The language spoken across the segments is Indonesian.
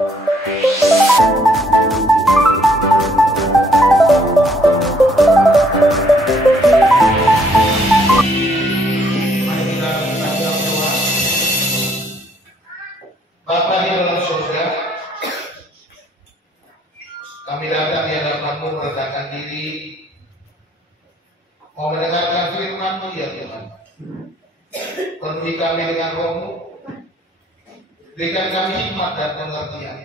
Bapa di dalam surga, kami datang di hadapan-Mu merendahkan diri, mau mendengarkan firman-Mu ya Tuhan. Penuhi kami dengan Roh-Mu, berikan kami hikmat dan pengertian.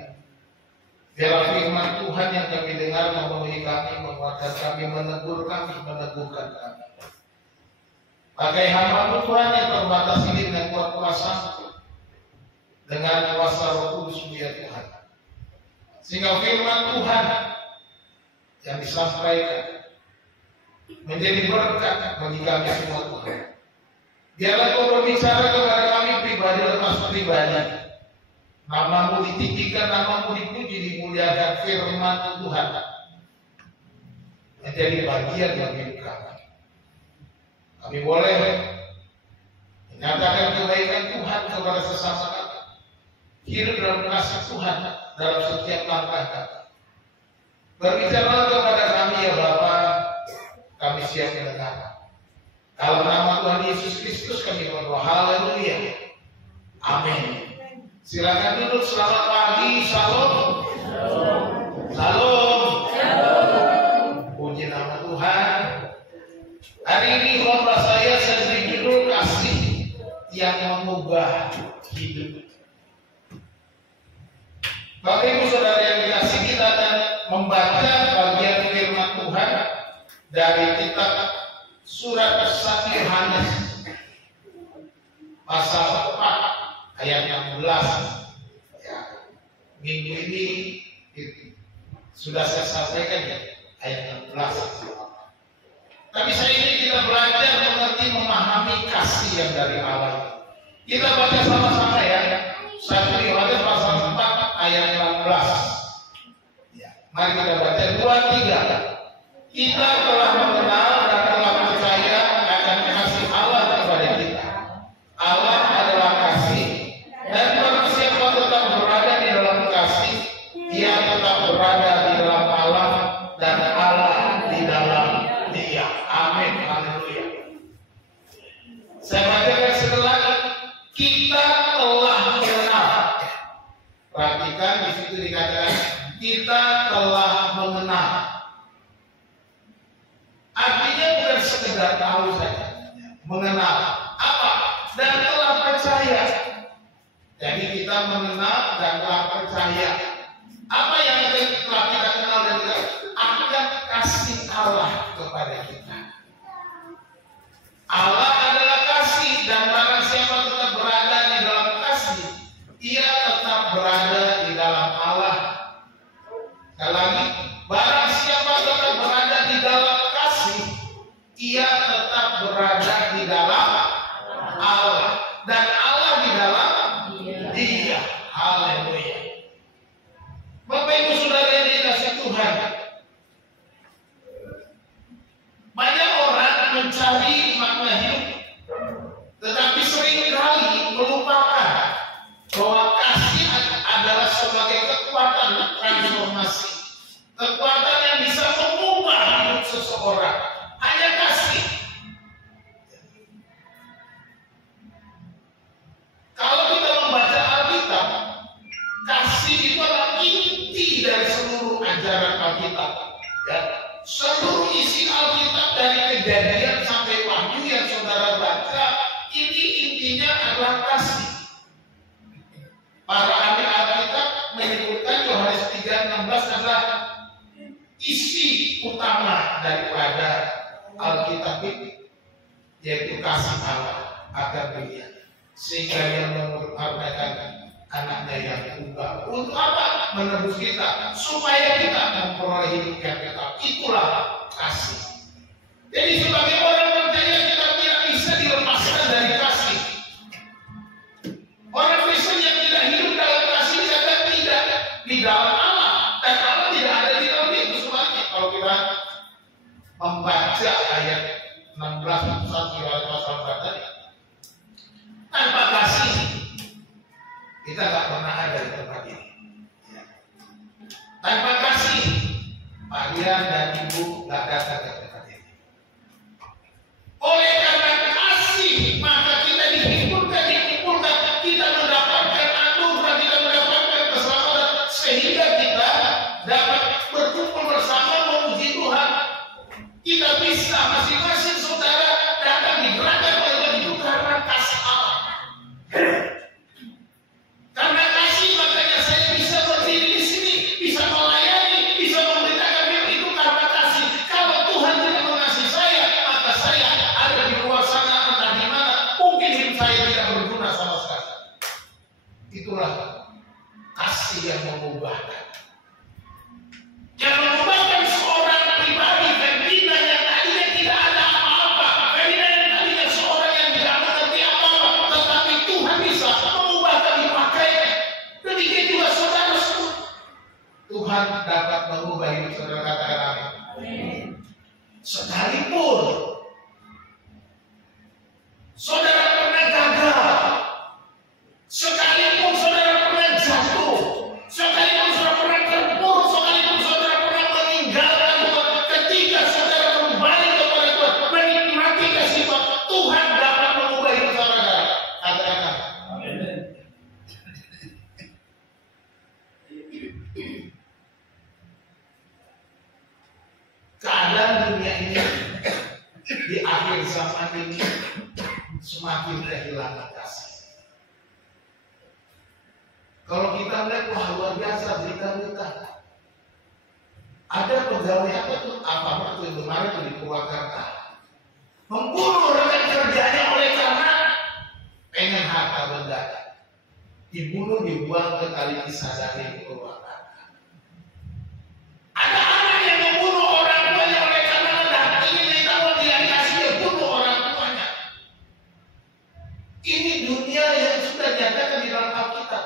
Biarlah firman Tuhan yang kami dengar memenuhi kami, menguatkan kami, menegur kami, meneguhkan kami. Pakai hamba-Mu Tuhan yang terbatas ini dengan kuat kuasa, dengan kuasa Roh Kudus ya Tuhan, sehingga firman Tuhan yang disampaikan menjadi berkat bagi kami semua Tuhan. Biarlah Kau berbicara kepada kami pribadi lepas pribadi, nama-Mu ditinggikan, nama-Mu dipuji, dimuliakan, firman Tuhan menjadi bagian bagi kami. Kami boleh menyatakan kebaikan Tuhan kepada sesama kami, hidup dalam kasih Tuhan dalam setiap langkah kami. Berbicara kepada kami ya Bapa, kami siap mendengar. Dalam nama Tuhan Yesus Kristus kami berdoa, haleluya, amin. Silakan duduk, selamat pagi, shalom. Shalom. Puji nama Tuhan. Hari ini khotbah saya beri judul kasih yang mengubah hidup. Bapak Ibu Saudara yang dikasihi, kita akan membaca bagian firman Tuhan dari kitab surat 1 Yohanes pasal 4 ayat 16. Ya, minggu ini sudah saya sampaikan ya, ayat 16. Tapi saya ingin kita belajar mengerti, memahami kasih yang dari Allah. Kita baca sama-sama ya, 1 Yohanes pasal 4 ayat 16. Ya, mari kita baca 2, 3. Kita telah mengenal dan telah percaya akan kasih Allah kepada kita. Allah adalah kasih, dan barang siapa tetap berada di dalam kasih, dia tetap berada di dalam Allah dan Allah di dalam dia. Amin. Haleluya. Saya bacakan sekali lagi. Kita telah mengenal. Perhatikan di situ dikatakan kita telah mengenal. Artinya bukan sekedar tahu saja, mengenal apa, dan telah percaya. Jadi kita mengenal dan telah percaya. Apa yang telah kita kenal dan kita akan kasih Allah kepada kita. Allah adalah kasih, dan barang siapa tetap berada di dalam kasih, ia tetap berada di dalam Allah. Sekali lagi, barang siapa tetap berada di dalam kasih, ia tetap berada di dalam Allah, dan Allah di dalam dia. Haleluya. Bapak Ibu Saudara yang dikasihi Tuhan, banyak orang mencari makna hidup, tetapi seringkali melupakan bahwa kasih adalah sebagai kekuatan transformasi, kekuatan yang bisa mengubah hidup seseorang. Hanya kasih. Kalau kita membaca Alkitab, kasih itu adalah inti dari seluruh ajaran Alkitab. Ya. Seluruh isi Alkitab dari Kejadian sampai Wahyu yang saudara baca, ini intinya adalah kasih. Para ahli Alkitab menyebutkan Yohanes 3:16 adalah isi utama daripada Alkitab ini, yaitu kasih Allah akan dunia, sehingga Dia mengaruniakan anaknya yang tunggal. Untuk apa? Menebus kita, supaya kita memperoleh hidup yang kekal. Itulah kasih. Jadi sebagai orang percaya, kita tidak bisa dilepaskan dari kasih. Orang Kristen yang tidak hidup dalam kasih, dia tidak di dalam Allah, dan Allah tidak ada di dalam itu. Sebaliknya, kalau kita membaca ayat 16 1 Yohanes pasal 4 tadi, tanpa kasih kita nggak pernah ada di tempat ini. Tanpa kasih, Pak Dian dan Ibu nggak datang ke tempat ini. Oleh karena kasih, maka kita dikumpulkan, kita mendapatkan anugerah, kita mendapatkan keselamatan, sehingga kita dapat berkumpul bersama memuji Tuhan. Kita bisa masing-masing saudara datang digerakkan oleh itu karena kasih Allah. Karena kasih, makanya saya bisa berdiri di sini, bisa melayani, bisa memberitakan firman itu karena kasih. Kalau Tuhan tidak mengasihi saya, maka saya ada di luar sana entah di mana, mungkin hidup saya tidak berguna sama sekali. Itulah kasih yang mengubahkan. Yang mengubahkan seorang pribadi, Ferdinand yang tadinya tidak ada apa-apa, Ferdinand yang tadinya seorang yang tidak mengerti apa-apa, tetapi Tuhan bisa mengubahkan dipakainya. Demikian juga saudara semua. Tuhan dapat mengubah hidup saudara, katakan amin. Sekalipun saudara pernah gagal, sekalipun saudara pernah jatuh, sekalipun saudara pernah terpuruk, sekalipun saudara pernah meninggalkan Tuhan, ketika saudara kembali kepada Tuhan, menikmati kasih Tuhan dapat mengubah hidup saudara. Katakan amin. Keadaan dunia ini di akhir zaman ini semakin kehilangan kasih. Kalau kita lihat, wah luar biasa berita-berita. Ada pegawai apa tuh yang kemarin tuh di Purwakarta membunuh rekan kerjanya oleh karena pengen harta benda. Dibunuh, dibuang ke Kali Cisadane di Purwakarta. Ada anak yang membunuh orang tuanya oleh karena ingin ditahu dia kasih, dia bunuh orang tuanya. Ini dunia yang sudah dinyatakan di dalam Alkitab.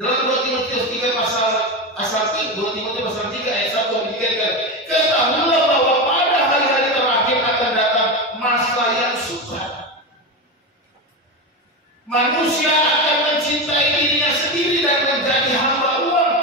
Dalam 2 Timotius 3 pasal 3, 2 Timotius pasal 3 ayat 1 dan 3, ketahuilah bahwa pada hari-hari terakhir akan datang masa yang sukar. Manusia akan mencintai dirinya sendiri dan menjadi hamba uang.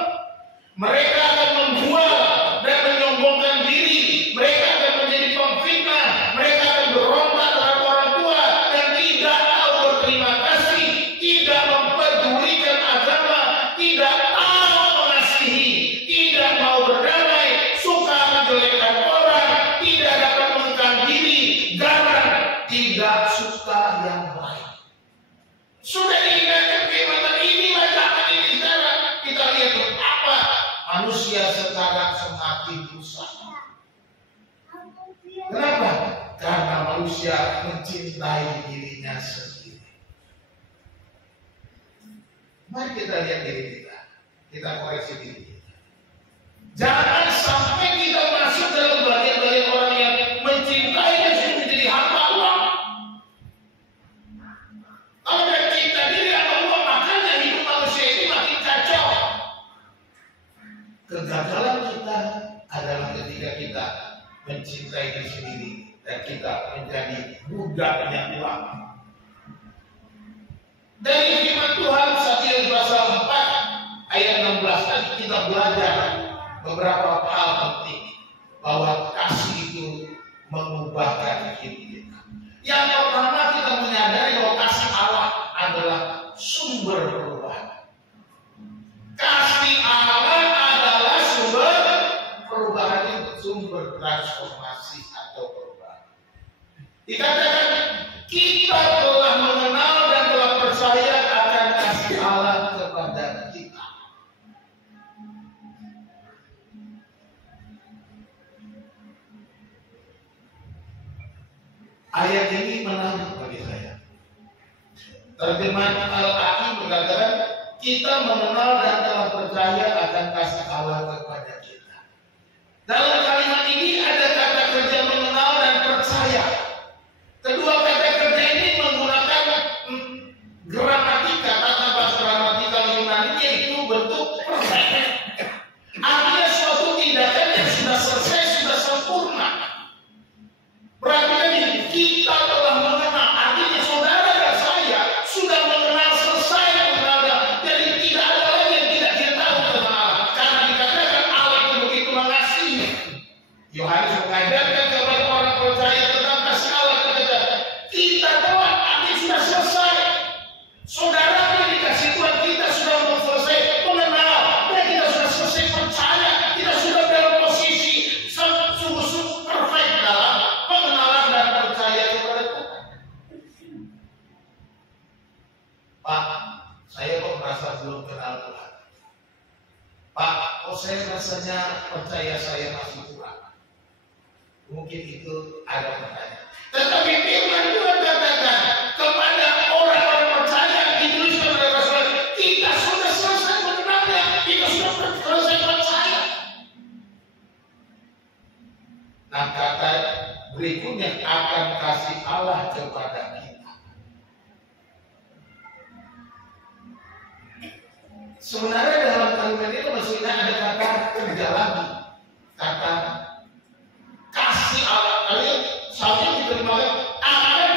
Mereka akan membual dan menyombongkan diri. Mereka akan menjadi pemfitnah. Mereka akan berontak terhadap orang tua dan tidak tahu berterima kasih, tidak mempedulikan agama, tidak tahu mengasihi, tidak mau berdamai, suka menjelekkan orang, tidak dapat menekan diri, garang, tidak suka yang baik. Sudah diingatkan firman ini, bacaan ini sekarang kita lihat apa manusia sekarang semakin rusak. Kenapa? Karena manusia mencintai dirinya sendiri. Mari kita lihat diri kita. Kita koreksi diri kita. Jangan sampai kita masuk dalam bagian-bagian orang yang mencintai dan sudah menjadi hamba uang. Kalau dia cinta diri hamba uang, makanya hidup manusia itu makin kacau. Kegagalan kita adalah ketika kita mencintai diri sendiri dan kita menjadi budaknya uang. Dari firman Tuhan Samuel pasal 4 ayat 16 tadi kita belajar beberapa hal penting bahwa kasih itu mengubahkan hidup kita. Yang pertama, kita menyadari bahwa kasih Allah adalah sumber perubahan. Kasih Allah adalah sumber perubahan, itu sumber transformasi atau perubahan. Dikatakan kita telah mengenal dan telah percaya akan kasih Allah kepada kita. Ayat ini menarik bagi saya. Terjemahan Al-Ai berkata, kita mengenal dan telah percaya akan kasih Allah kepada kita. Dalam kalimat ini ada kata kerja mengenal dan percaya. Kedua kata kerja ini menggunakan gramatika, kata bahasa gramatikal Yunani, yaitu bentuk percaya. Artinya suatu tindakan yang sudah selesai, sudah sempurna. Berarti kita telah mengenal, artinya saudara dan saya sudah mengenal, selesai mengenal. Jadi tidak ada lagi yang tidak kita tahu tentang Allah. Karena dikatakan merasa belum kenal Tuhan. Pak, kok saya rasanya percaya saya masih kurang. Mungkin itu ada pertanyaan. Tetapi firman Tuhan katakan kepada orang-orang percaya dituliskan oleh Rasul, kita sudah selesai mengenalnya, kita sudah selesai percaya. Nah, kata berikutnya akan kasih Allah kepada kita. Sebenarnya dalam kalimat itu maksudnya ada kata kerja lagi, kata kasih Allah. Kalian seharusnya diterima akan,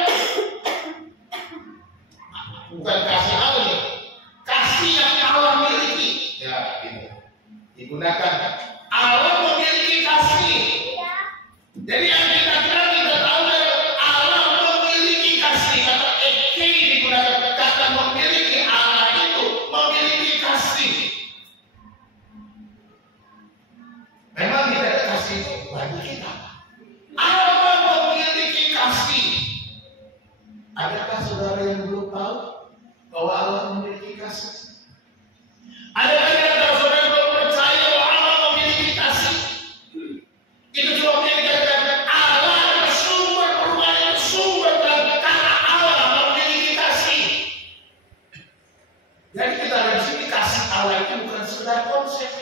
bukan kasih Allah, kasih yang Allah miliki. Ya, ini digunakan. Allah memiliki kasih. Jadi yang kita tahu Allah memiliki kasih. Kata eki digunakan. Kata memiliki, Allah itu memiliki kasih. Memang tidak ada kasih bagi kita. Allah memiliki kasih. Adakah saudara yang belum tahu bahwa Allah memiliki kasih? Adakah yang tahu saudara yang belum percaya bahwa Allah memiliki kasih? Itu cuma dikatakan Allah adalah sumber perubahan, sumber karena Allah memiliki kasih. Jadi kita dari sini kasih Allah itu bukan sekedar konsep,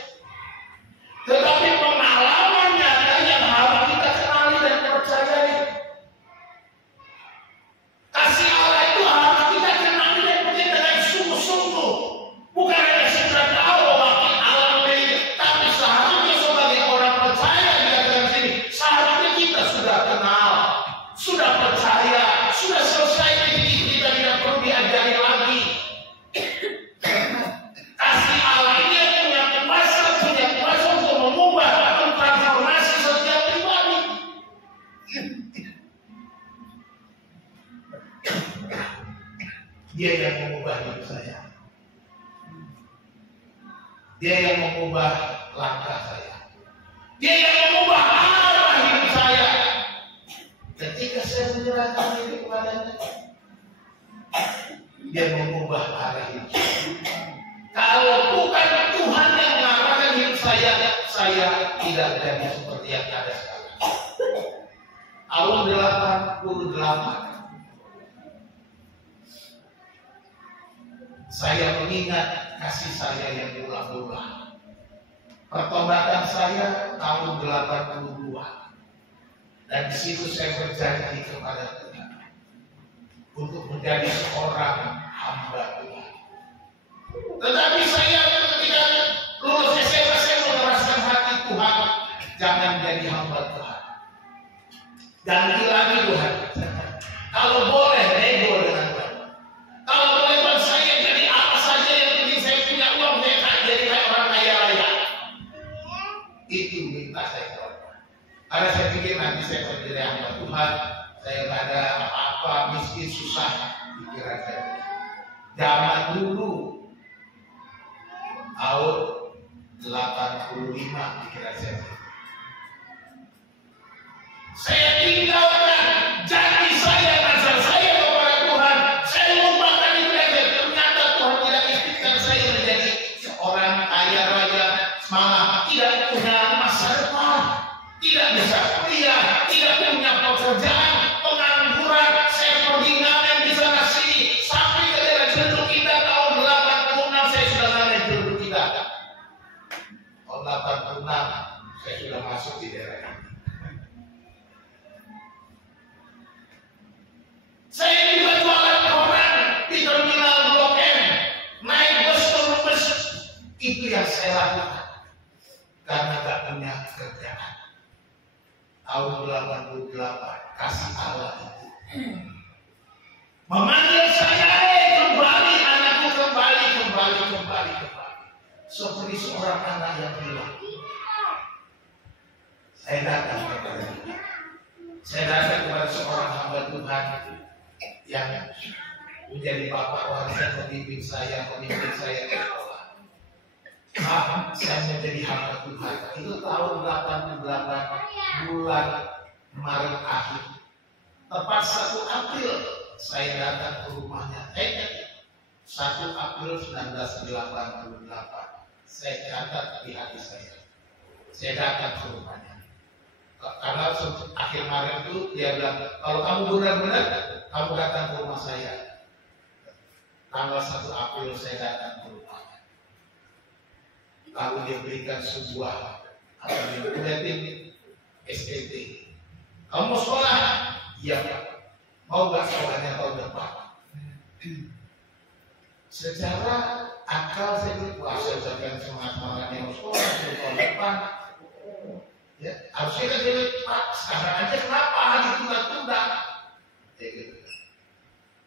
tetapi pengalaman nyata yang harus kita kenali dan percayai. Kasih Allah itu harus kita kenali dan percayai dengan sungguh-sungguh. Bukan hanya sekedar tahu bahwa Allah memiliki, tapi seharusnya sebagai orang percaya di dalam sini, seharusnya kita sudah kenal, sudah percaya, sudah selesai kita tidak perlu diajari lagi. Kasih Allah ini punya kuasa untuk mengubah atau transformasi setiap pribadi. Dia yang mengubah hidup saya. Dia yang mengubah langkah saya. Dia yang mengubah arah hidup saya. Ketika saya menyerahkan diri kepadanya, dia mengubah arah hidup saya. Kalau bukan Tuhan yang mengarahkan hidup saya tidak jadi seperti yang ada sekarang. Tahun 88 saya mengingat kasih saya yang berulang-ulang. Pertobatan saya tahun 82. Dan di situ saya berjanji kepada Tuhan untuk menjadi seorang hamba Tuhan. Tetapi saya ketika lulus SMA saya mengeraskan hati Tuhan, jangan jadi hamba Tuhan. Ganti lagi Tuhan. Kalau boleh nego dengan Tuhan. Kalau boleh Tuhan saya jadi apa saja yang penting saya punya uang, saya tak jadi kayak orang kaya raya. Itu minta saya Tuhan. Karena saya pikir nanti saya menjadi hamba Tuhan, saya nggak ada apa-apa, miskin susah pikiran saya. Zaman dulu tahun 85 pikiran saya. Saya tinggalkan janji saya, nazar saya kepada Tuhan. Saya lupakan itu saja. Ternyata Tuhan tidak izinkan saya menjadi seorang kaya raya semangat, tidak punya masa depan, tidak bisa kuliah, tidak punya pekerjaan, pengangguran. Saya pergi ngamen di sana sini sampai ke daerah Jeluduk Indah tahun 86 saya sudah ngamen Jeluduk Indah. Tahun 86 saya sudah masuk di daerah ini. Saya juga jualan koran di terminal Blok M, naik bus turun bus. Itu yang saya lakukan karena tak punya kerjaan. Tahun 88 kasih Allah itu memanggil saya, kembali anakku, kembali. Seperti seorang anak yang bilang, saya datang kepada Tuhan. Saya datang kepada seorang hamba Tuhan yang menjadi bapak warisan pemimpin saya ke sekolah. Saya menjadi hamba Tuhan. Itu tahun 88 bulan Maret akhir. Tepat 1 April saya datang ke rumahnya. 1 April 1988. Saya catat di hati saya. Saya datang ke rumahnya. Karena akhir Maret itu dia bilang, kalau kamu benar-benar, kamu datang ke rumah saya. Tanggal 1 April saya datang ke rumahnya. Lalu dia berikan sebuah buletin SPT. Kamu mau sekolah? Iya Pak. Mau gak sekolahnya tahun depan? Secara akal saya bilang, wah saya ucapkan semangat-semangatnya mau sekolah tahun depan. Ya, harusnya kan dia bilang, Pak sekarang aja kenapa ditunda-tunda? Ya gitu.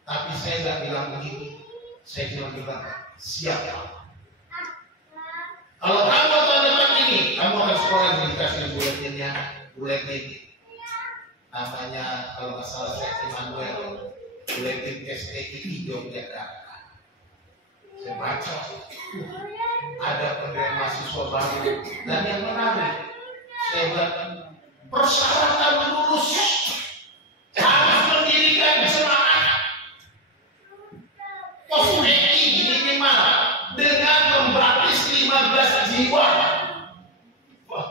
Tapi saya nggak bilang begitu. Saya cuma bilang, siap Pak. Kalau kamu tahun depan ini, kamu akan sekolah dikasih buletinnya, buletin namanya kalau nggak salah saya Immanuel, buletin STI Yogyakarta. Saya baca, ada pendirian mahasiswa baru dan yang menarik, saya bilang persyaratan lulus harus mendirikan jemaah POSPI minimal dengan membaptis 15 jiwa. Wah,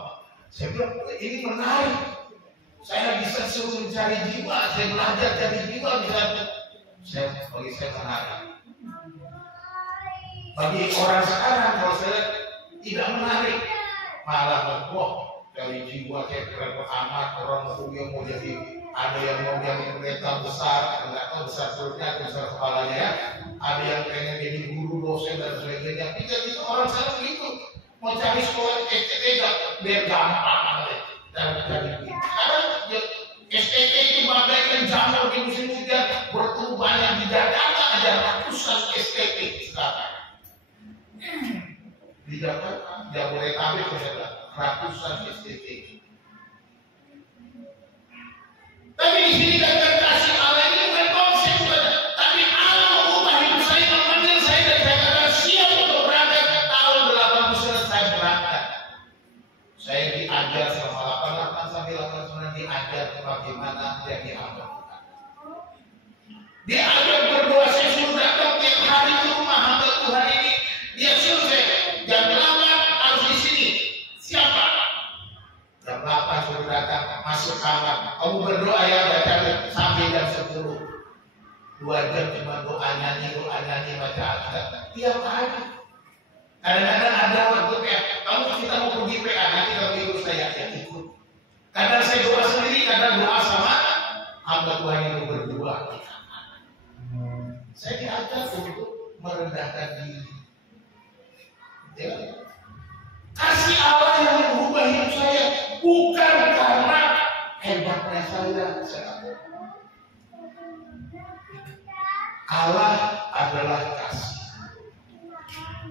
saya bilang ini menarik. Saya bisa suruh mencari jiwa, saya belajar cari jiwa bisa. Bagi saya menarik. Bagi orang sekarang kalau saya tidak menarik, malah wah dari jiwa kayak keren amat, orang yang mau jadi, ada yang mau jadi pendeta besar, nggak tahu besar perutnya, besar kepalanya ya. Ada yang pengen jadi guru, dosen dan sebagainya. Itu orang sekarang begitu, mau cari sekolah biar gampang dan begitu. Karena STT itu bagaikan jamur di musim hujan, bertumbuh banyak di Jakarta ada ratusan STT sekarang. Di Jakarta, Jabodetabek ada ratusan STT. Tapi di sini kata kasih Allah ini bukan konsep, tapi Allah mengubah hidup saya, memanggil saya dan saya kata siap untuk berangkat. Tahun 89 saya berangkat. Saya diajar selama 88 sampai 89 diajar bagaimana jadi hamba Tuhan. Diajar berdoa, saya suruh datang tiap hari ke rumah hamba Tuhan ini. Dia suruh saya jam 8 harus di sini. Siapa? Jam 8 suruh datang masuk kamar. Kamu berdoa ya baca sampai jam 10. 2 jam cuma doa nyanyi baca Alkitab. Tiap hari. Kadang-kadang ada waktu kayak kamu kita mau pergi PA nanti kamu ikut saya ya ikut. Kadang saya doa sendiri, kadang doa sama hamba Tuhan itu berdua. Saya diajar untuk merendahkan diri. Ya. Kasih Allah yang mengubah hidup saya bukan karena hebatnya saya. Allah adalah kasih.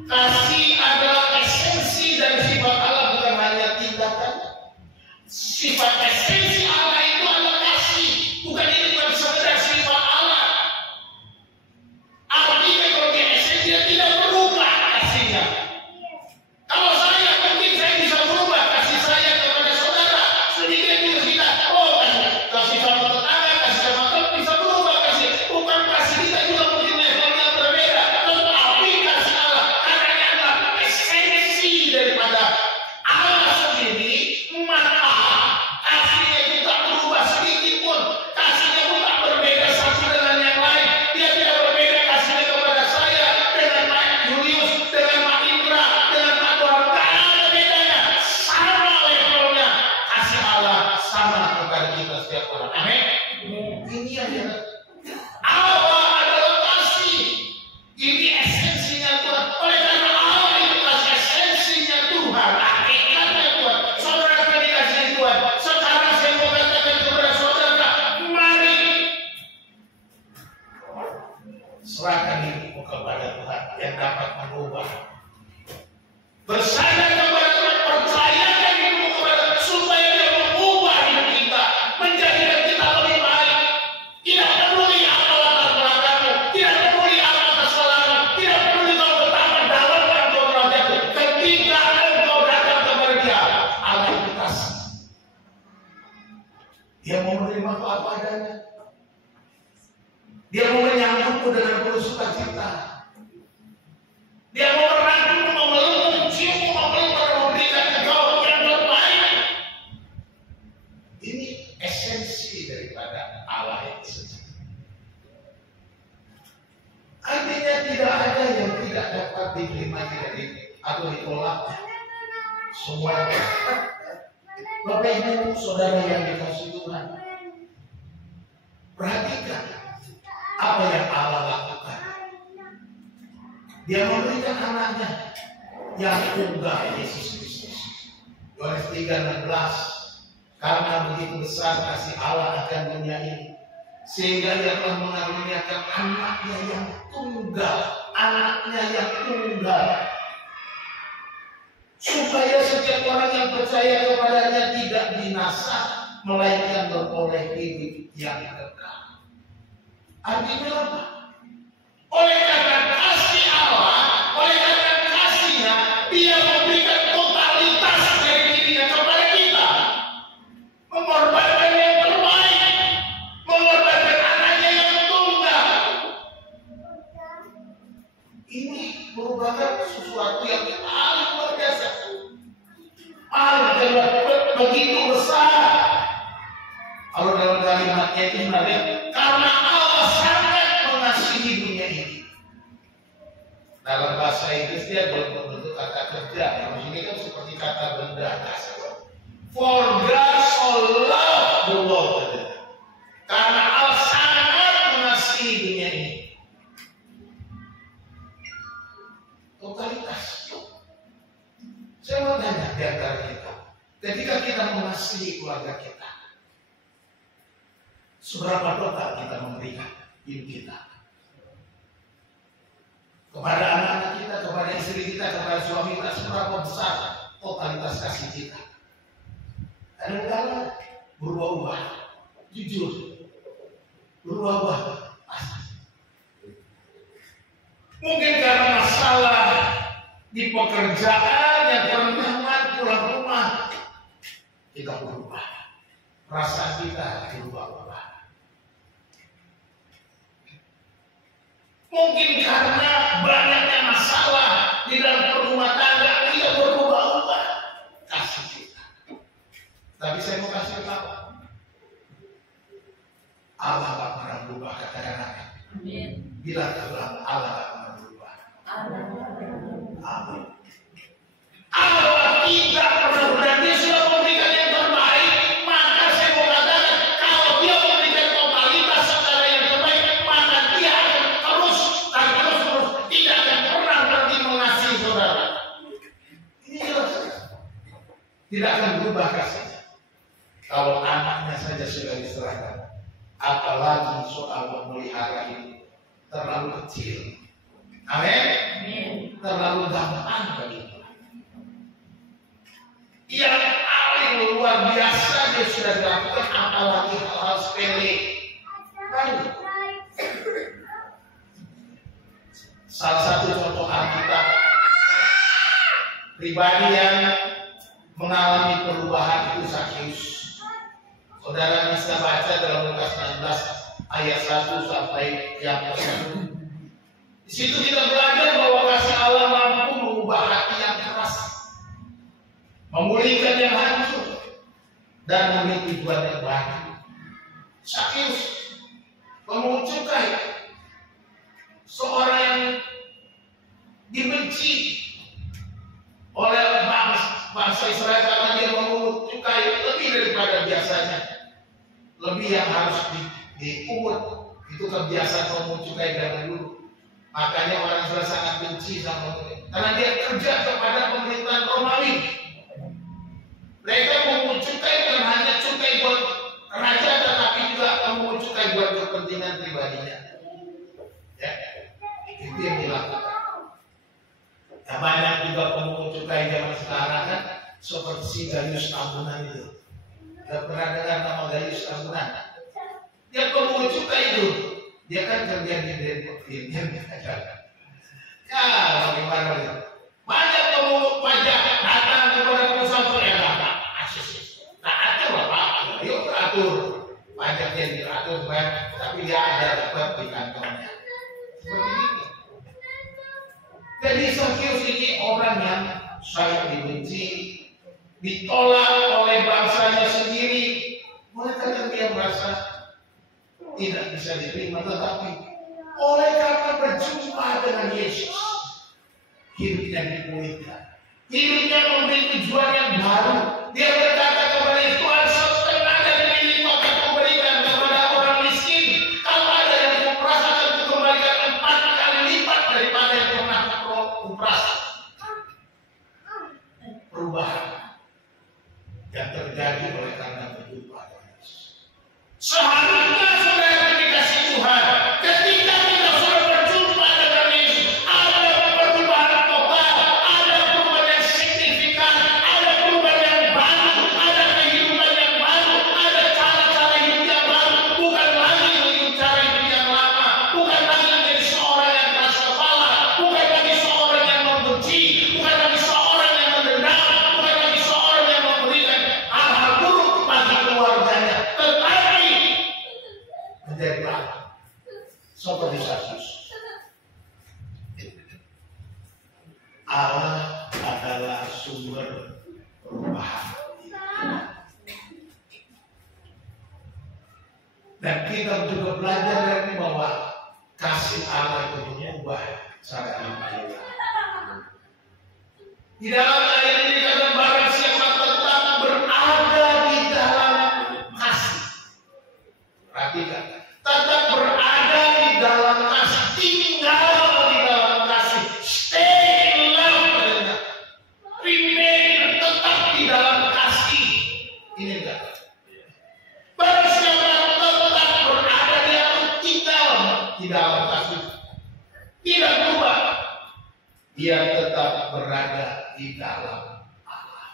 Kasih adalah esensi dari sifat Allah, bukan hanya tindakan. Sifat esensi Allah itu adalah kasih, bukan ini bukan sekedar sifat Allah. Artinya kalau dia esensi dia tidak berubah kasihnya. Kalau saya mungkin saya bisa berubah kasih saya kepada saudara sedikit dulu kita. Oh kasih sama tetangga, kasih sama teman bisa berubah kasih. Bukan kasih kita juga mungkin levelnya berbeda. Tetapi kasih Allah karena ini adalah esensi daripada Allah sendiri. Maka kasihnya itu tak berubah sedikit pun. Kasihnya pun tak berbeda satu dengan yang lain. Dia tidak berbeda kasihnya kepada saya dengan Pak Julius, dengan Pak Indra, dengan Pak Tuhan. Tak ada bedanya. Sama levelnya. Kasih Allah sama kepada kita setiap orang. Amin. Ini yang dia. Allah adalah kasih. Ini esensinya Tuhan. Oleh karena Allah itu kasih esensinya Tuhan. Hakikatnya Tuhan. Saudara akan dikasih Tuhan. Sekarang saya mau katakan kepada saudara, mari serahkan hidupmu kepada Tuhan yang dapat mengubah. Bersandar kepada Tuhan, percayakan hidupmu kepada Tuhan supaya dia mengubah hidup kita, menjadikan kita lebih baik. Tidak peduli apa latar belakangmu, tidak peduli apa kesalahanmu, tidak peduli kau betapa dalamnya engkau derajatmu. Ketika engkau datang kepada Dia, Allah itu kasih. Dia mau menerima kau apa adanya. Dia mau menyambutmu dengan penuh sukacita. Dia mau merangkul, mau meluk, mencium, mau melipar, memberikan engkau yang terbaik. Ini esensi daripada Allah yang sejati. Artinya tidak ada yang tidak dapat diterima dari atau ditolak. Semua. Bapak Ibu Saudara yang dikasihi Tuhan, perhatikan apa yang Allah lakukan. Dia memberikan anaknya yang tunggal, Yesus Kristus. Yohanes 3:16, karena begitu besar kasih Allah akan dunia ini, sehingga Dia telah mengaruniakan anaknya yang tunggal, supaya setiap orang yang percaya kepadanya tidak binasa, melainkan beroleh hidup yang kekal. Artinya apa? Oleh karena kasih Allah, oleh karena kasih-Nya, Dia memberikan totalitas dari dirinya kepada kita, mengorbankan yang terbaik, mengorbankan anaknya yang tunggal. Ini merupakan sesuatu yang paling luar biasa. Begitu besar. Kalau dalam kalimatnya itu karena Allah sangat mengasihi dunia ini. Dalam bahasa Inggris dia berbentuk kata kerja. Kalau ini kan seperti kata benda kasar. For God so loved the world. Karena Allah sangat mengasihi dunia ini. Totalitas. Saya mau tanya di antara kita, ketika kita mengasihi keluarga kita, seberapa total kita memberikan hidup kita kepada anak-anak kita, kepada istri kita, kepada suami kita, seberapa besar totalitas kasih kita? Ada kala berubah-ubah, jujur, berubah-ubah pasti. Mungkin karena masalah di pekerjaan yang kurang nyaman, pulang rumah, kita berubah. Perasaan kita berubah-ubah. Mungkin karena banyaknya masalah di dalam rumah tangga, kita berubah-ubah kasih kita. Tapi saya mau kasih tahu, Allah tak pernah berubah, katakan amin. Bila terang Allah tak pernah berubah. Amin. Allah tidak pernah berubah. Dia sudah memberikan yang terbaik. Maka saya mau katakan, kalau Dia memberikan totalitas secara yang terbaik, maka Dia akan terus dan terus tidak akan pernah berhenti mengasihi saudara. Ini jelas. Tidak akan berubah kasihnya. Kalau anaknya saja sudah diserahkan, apalagi soal memelihara ini terlalu kecil. Amin. Terlalu gampang bagi kita. Yang paling luar biasa dia sudah dilakukan, apalagi hal-hal sepele. Salah satu contoh Alkitab pribadi yang mengalami perubahan itu Zakheus. Saudara bisa baca dalam Lukas 16 ayat 1 sampai yang ke-1. Di situ kita belajar bahwa kasih Allah mampu mengubah hati yang keras, memulihkan yang hancur, dan memberi tujuan yang baik. Zakheus pemungut cukai, seorang yang dibenci oleh bangsa Israel karena dia memungut cukai lebih daripada biasanya, lebih yang harus dipungut. Itu kebiasaan pemungut cukai dari dulu. Makanya orang Israel sangat benci sama dia, karena dia kerja kepada pemerintahan Romawi. Mereka memungut cukai bukan hanya cukai buat raja, tetapi juga memungut cukai buat kepentingan pribadinya. Ya, itu yang dilakukan. Nah, banyak juga pemungut cukai zaman sekarang kan, seperti si Gaius Tambunan itu. Tidak pernah dengar nama Gaius Tambunan? Dia pemungut cukai itu. Dia kan kerja di Depok, dia aja. Ya, bagaimana dia? Banyak pemungut pajak datang kepada perusahaan perdagangan. Nah, atur Bapak, yuk atur. Pajaknya diatur, tapi dia ada dapat di kantornya. Seperti ini. Jadi sangat dibenci, ditolak oleh bangsanya sendiri. Oleh karena dia merasa tidak bisa diterima, tetapi oleh karena berjumpa dengan Yesus, hidupnya dipulihkan, hidupnya memberi tujuan yang baru. Dia berkata kepada Tuhan, setengah dari milikmu akan kuberikan kepada orang miskin. Kalau ada yang kuperas akan kukembalikan 4 kali lipat daripada yang pernah kuperas. Perubahan yang terjadi oleh karena berjumpa dengan Yesus. Seharusnya saudara dikasih Tuhan, ketika kita sudah berjumpa dengan Yesus, ada perubahan total, ada perubahan yang signifikan, ada perubahan yang baru, ada kehidupan yang baru, ada cara-cara hidup yang baru, bukan lagi mengikut cara hidup yang lama, bukan lagi menjadi seorang yang keras kepala, bukan lagi seorang yang membenci, bukan lagi seorang yang mendendam, bukan lagi seorang yang memberikan hal-hal buruk kepada keluarganya, tetapi menjadi baik seperti Yesus. Allah adalah sumber perubahan. Dan kita juga belajar dari ini bahwa kasih Allah itu mengubah cara hidup kita. Di dalam ayat ini dikatakan barang siapa tetap berada di dalam kasih. Perhatikan, tetap berada di dalam kasih, tinggal di dalam kasih, stay in love, remain, tetap di dalam kasih. Ini enggak. Barang siapa tetap berada, dia harus tinggal di dalam kasih, tidak berubah. Dia tetap berada di dalam Allah.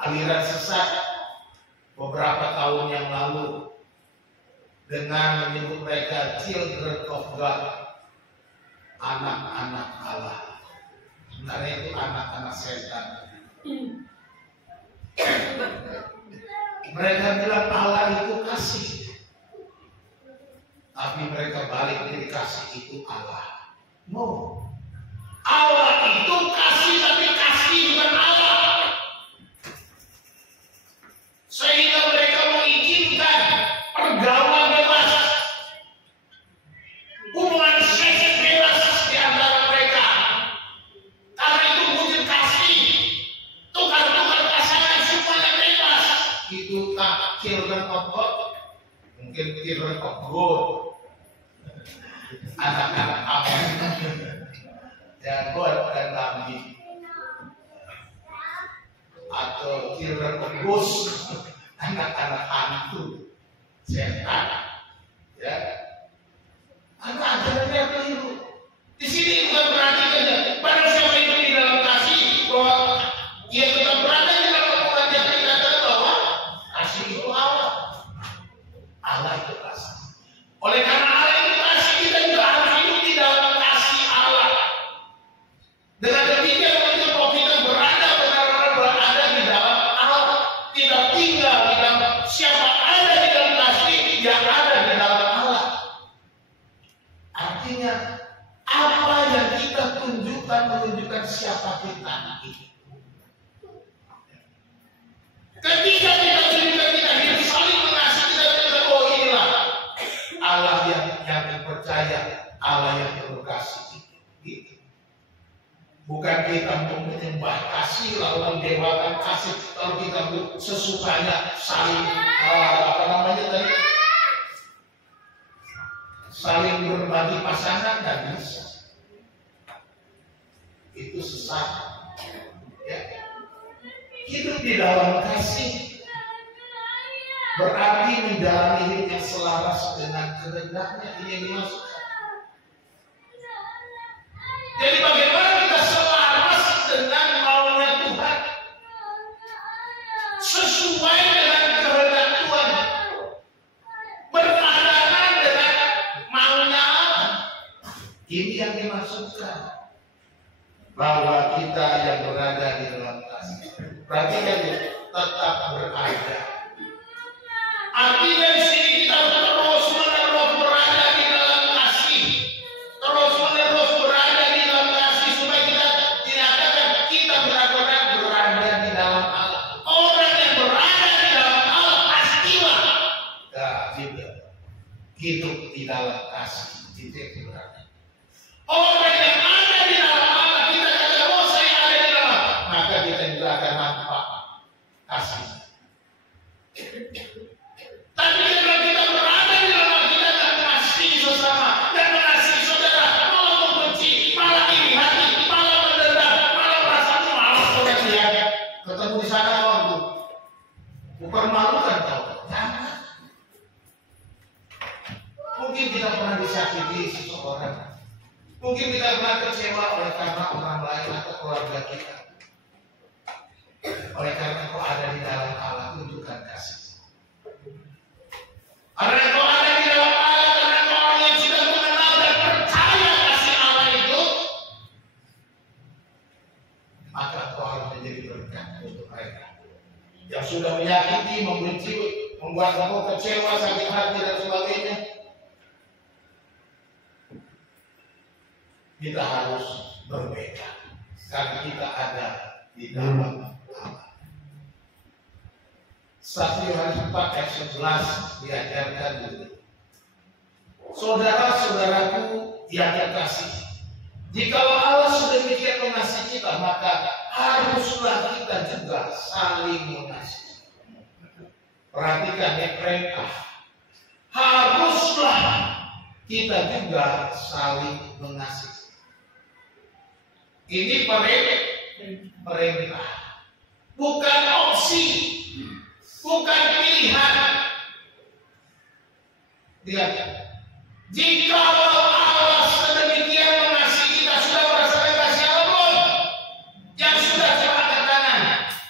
Aliran sesat beberapa tahun yang lalu dengan menyebut mereka children of God, anak-anak Allah. Sebenarnya itu anak-anak setan. Mereka bilang Allah itu kasih, tapi mereka balik dari kasih itu Allah. No, Allah itu kasih, tapi kasih bukan Allah. Sehingga mereka mengizinkan pergaulan bebas, hubungan seks bebas di antara mereka. Karena itu wujud kasih, tukar-tukar pasangan semuanya bebas. Itu tak children of God, mungkin children of God, anak-anak apa? Ya, God dan Nabi, atau children of ghost, anak-anak hantu, setan, ya. Anak-anaknya keliru. Di sini bukan berarti saja barang siapa hidup di dalam kasih bahwa dia tetap berada di dalam Al-Quran, yang dikatakan bahwa kasih itu Allah. Allah itu kasih. Oleh karena Allah itu kasih, kita juga harus hidup di dalam kasih Allah. Dengan demikian kalau kita berada benar-benar berada di dalam Allah, tidak tinggal di dalam siapa ada di dalam kasih, yang ada di dalam Allah. Artinya apa yang kita tunjukkan menunjukkan siapa kita ini. Ketika kita tunjukkan kita hidup saling mengasihi, kita tunjukkan oh inilah Allah yang dipercaya, Allah yang berkasih. Gitu. Bukan kita menyembah kasih lalu mendewakan kasih, kalau kita sesukanya saling apa namanya tadi, saling berbagi pasangan, dan bisa. Itu sesat. Ya. Hidup di dalam kasih berarti menjalani hidup yang selaras dengan kehendaknya. Ini yang dimaksudkan. Jadi bagaimana kita selaras dengan maunya Tuhan, sesuai dengan kehendak Tuhan, berpadanan dengan maunya Allah. Ini yang dimaksudkan bahwa kita yang berada di dalam kasih. Perhatikan ya, tetap berada. Artinya di sini kita terus menerus berada di dalam kasih, menyakiti seseorang. Mungkin kita pernah kecewa oleh karena orang lain atau keluarga kita. Oleh karena kau ada di dalam Allah, tunjukkan kasih. Karena kau ada di dalam Allah, karena kau orang yang sudah mengenal dan percaya kasih Allah itu, maka kau harus menjadi berkat untuk mereka. Yang sudah menyakiti, membenci, membuat kamu kecewa, sakit hati dan sebagainya. Kita harus berbeda karena kita ada di dalam Allah. 1 Yohanes 4 ayat 11 diajarkan dulu. Saudara-saudaraku yang terkasih, jika Allah sudah demikian mengasihi kita, maka haruslah kita juga saling mengasihi. Perhatikan ya, perintah. Haruslah kita juga saling mengasihi. Ini perintah, bukan opsi, bukan pilihan. Lihat, jika Allah sedemikian mengasihi kita, sudah merasakan kasih Allah belum? Yang sudah coba kanan,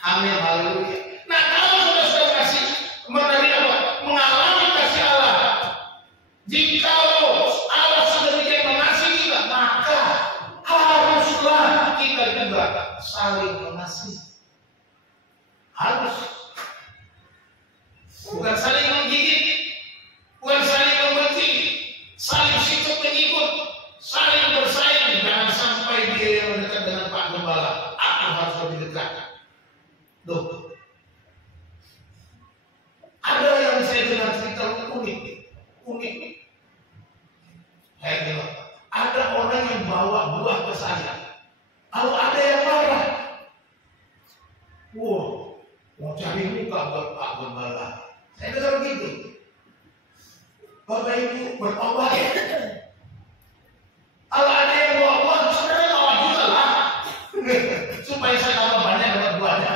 amin, haleluya. Nah, kalau sudah kasih, mengalami kasih Allah, jika Allah sedemikian mengasihi kita, maka haruslah kita juga saling mengasihi. Harus. Bukan saling menggigit, bukan saling membenci, saling sikut menyikut, saling bersaing. Jangan sampai dia yang mendekat dengan Pak Gembala, aku harus lebih dekat. Loh, ada yang saya dengar cerita unik. Ada orang yang bawa buah ke saya. Kalau ada yang marah, mau cari muka buat Pak Gembala. Saya dengar begitu. Bapak Ibu bertobat. Kalau ada yang bawa buah, saudara bawa juga lah. Supaya saya tambah banyak dapat buahnya.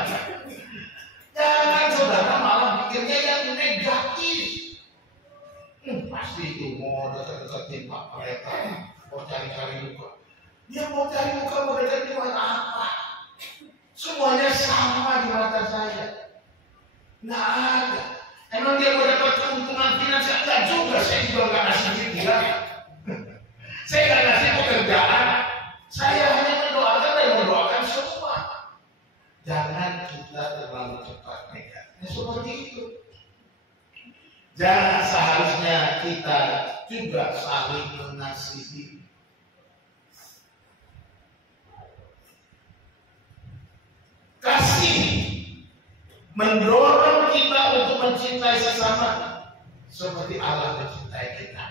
Jangan saudara malah pikirnya yang negatif. Pasti itu mau dekat-dekatin Pak Pendeta, mau cari-cari muka. Dia mau cari muka, mau deketin buat apa? Semuanya sama di mata saya. Nggak ada. Emang dia mau dapat keuntungan finansial? Enggak juga, saya juga nggak ngasih dia. Saya nggak ngasih pekerjaan. Saya hanya mendoakan dan mendoakan semua. Jangan kita terlalu cepat negatif. Seperti itu. Jangan, seharusnya kita juga saling mengasihi. Kasih mendorong kita untuk mencintai sesama seperti Allah mencintai kita.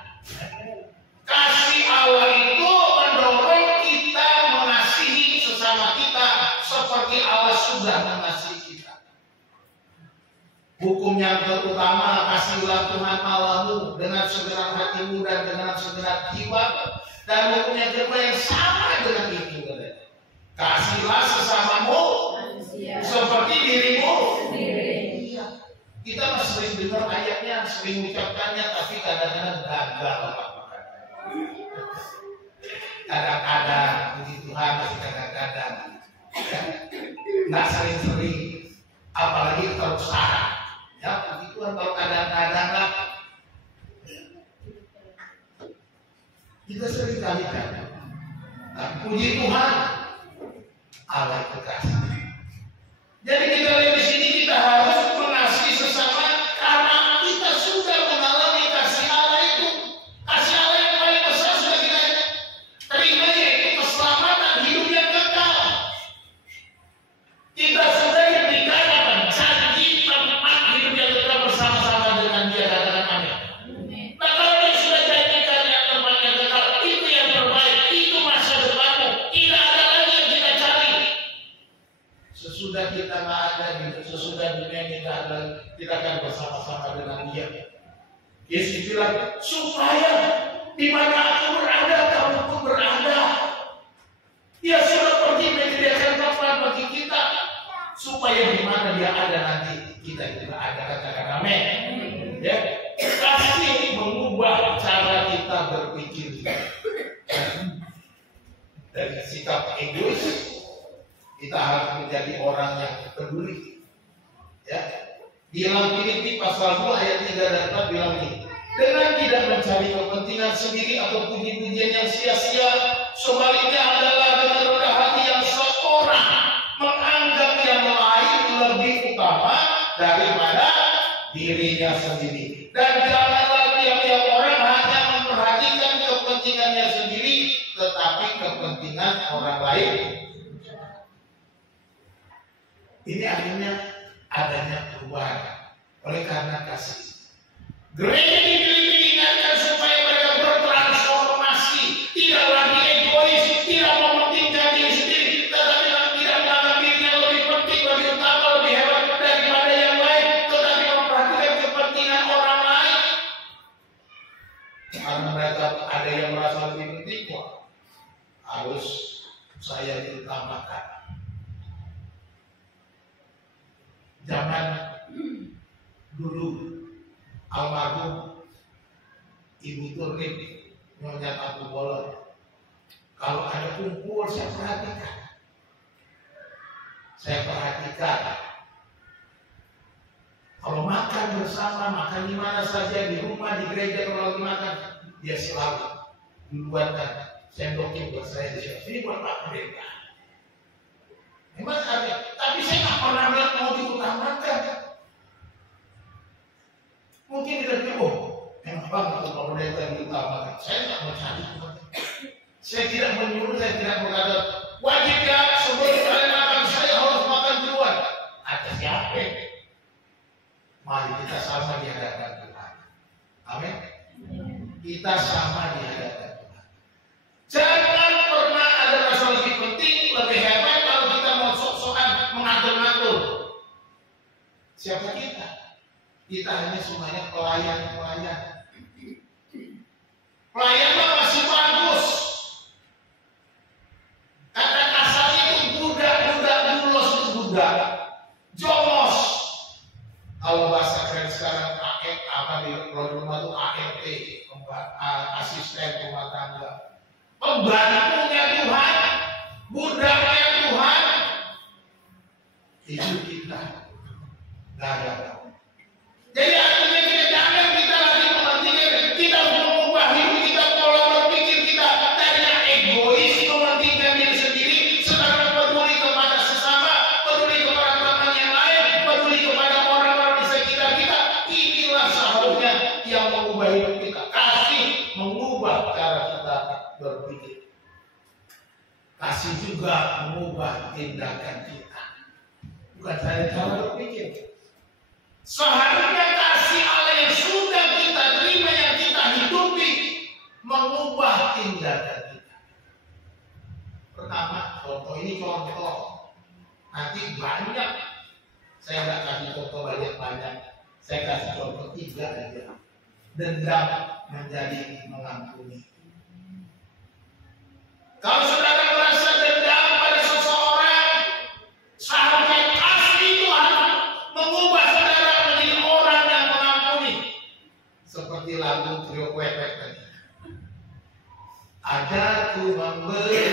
Kasih Allah itu mendorong kita mengasihi sesama kita seperti Allah sudah mengasihi kita. Hukum yang terutama, kasihilah Tuhan Allahmu dengan segenap hatimu dan dengan segenap jiwa. Dan hukum yang kedua yang sama dengan itu, kasihlah sesamamu seperti dirimu sendiri. Kita masih sering dengar ayatnya, sering mengucapkannya, tapi kadang-kadang gagal. Kadang-kadang puji Tuhan, masih kadang-kadang nggak sering-sering, apalagi terusaha. Ya, puji Tuhan kalau kadang-kadang lah. Kita sering kali kan. Puji Tuhan, Allah itu kasih. Jadi kita lihat di sini, kita harus mengasihi sesama karena kita sudah mengalami kasih Allah itu. Kasih Allah yang paling besar sudah kita terima, yaitu keselamatan hidup yang kekal. Kita sudah diberikan janji tempat hidup yang kekal bersama-sama dengan Dia. Katakan amin. Nah, kalau Dia sudah janjikan yang tempat yang kekal, itu yang terbaik, itu masa depanmu. Tidak ada lagi yang kita cari. Sesudah kita nggak ada, sesudah dunia ini nggak ada, kita akan bersama-sama dengan Dia. Yesus bilang, supaya di mana aku berada, kamu pun berada. Dia sudah pergi menyediakan tempat bagi kita, supaya di mana Dia ada nanti kita juga ada. Katakan amin. Ya, kasih mengubah cara kita berpikir dari sikap egois, kita harus menjadi orang yang peduli. Ya, bilang Filipi pasal 2 ayat 3 dan 4 bilang ini, dengan tidak mencari kepentingan sendiri atau puji-pujian yang sia-sia, sebaliknya adalah dengan rendah hati yang seorang menganggap yang lain lebih utama daripada dirinya sendiri. Dan janganlah tiap-tiap orang hanya memperhatikan kepentingannya sendiri, tetapi kepentingan orang lain. Ini akhirnya adanya perubahan oleh karena kasih. Gereja di Filipi diingatkan supaya mereka bertransformasi, tidak lagi egois, tidak mementingkan diri sendiri, tetapi tidak menganggap dirinya lebih penting, lebih utama, lebih hebat daripada yang lain, tetapi memperhatikan kepentingan orang lain. Karena mereka ada yang merasa lebih penting, kok harus saya diutamakan. Zaman dulu almarhum Ibu Turnip, Nyonya Tatu Bolon, kalau ada kumpul saya perhatikan. Kalau makan bersama, makan di mana saja, di rumah, di gereja, kalau lagi makan, dia selalu duluan kan sendoknya buat saya, ini buat Pak Pendeta. Memang ada, tapi saya nggak pernah mau diutamakan. Mungkin kita pikir, memang banget kalau pendeta diutamakan. Saya nggak mau cari. Saya tidak menyuruh, saya tidak berkata wajib ya sebelum kalian makan saya harus makan duluan. Atas siapa? Mari kita sama di hadapan Tuhan. Amin. Kita sama di hadapan Tuhan. Jangan pernah ada rasa lebih penting, lebih hebat kalau kita mau sok-sokan mengatur-ngatur. Siapa kita? Kita hanya semuanya pelayan-pelayan. Pelayan masih bagus. Kata kasarnya itu budak-budak bulos itu budak. Jomos. Kalau bahasa keren sekarang apa di rumah itu ART, asisten rumah tangga. Pembantunya Tuhan, budaknya Tuhan. Itu kita. Gak ada. Jadi artinya jangan kita lagi mementingkan, kita mengubah hidup kita, pola berpikir kita dari yang egois mementingkan diri sendiri, sekarang peduli kepada sesama, peduli kepada teman yang lain, peduli kepada orang-orang di sekitar kita. Inilah seharusnya yang mengubah hidup kita. Kasih mengubah cara kita berpikir. Kasih juga mengubah tindakan kita. Bukan cara berpikir. Seharusnya kasih Allah yang sudah kita terima, yang kita hidupi, mengubah tindakan kita. Pertama, contoh ini contoh. Nanti banyak. Saya nggak kasih contoh banyak-banyak. Saya kasih contoh 3 aja. Dendam menjadi mengampuni. Kalau saudara merasa dendam pada seseorang, seharusnya kasih Tuhan mengubah saudara menjadi orang yang mengampuni. Seperti lagu Trio Kwepek tadi. Ajarku memberi,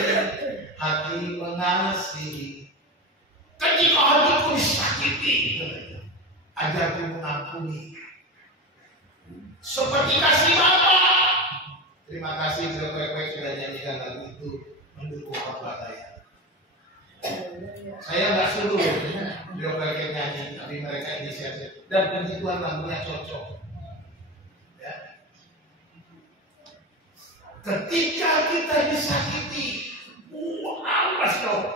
hati mengasihi. Ketika hatiku disakiti, ajarku mengampuni. Seperti kasih Bapa. Terima kasih Trio Kwepek sudah nyanyikan lagu itu mendukung khotbah saya. Saya nggak suruh Trio Kwepek nyanyi, tapi mereka inisiatif dan puji Tuhan lagunya cocok. Ya. Ketika kita disakiti, awas dong.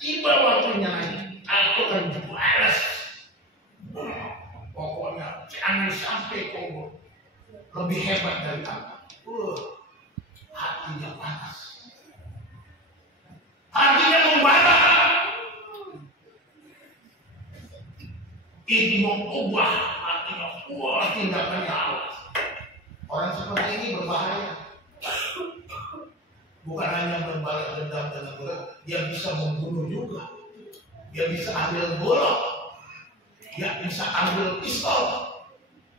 Tiba waktunya lagi, aku akan balas. Pokoknya jangan sampai kau lebih hebat dari aku. Hatinya panas. Hatinya membara. Ini mengubah hatinya. Tindakannya awas. Orang seperti ini berbahaya. Bukan hanya membalas dendam dengan berat, dia bisa membunuh juga. Dia bisa ambil golok. Dia bisa ambil pistol.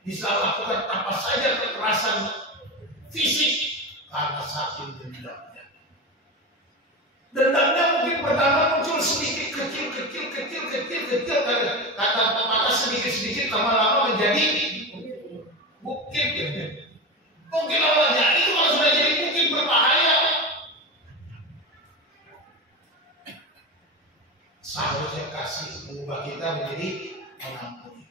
Bisa lakukan apa saja kekerasan fisik karena saking dendamnya. Dendamnya mungkin pertama muncul sedikit, kecil, kata pepatah sedikit lama-lama menjadi bukit. Mungkin awalnya itu kalau sudah jadi bukit berbahaya. Seharusnya kasih mengubah kita menjadi mengampuni.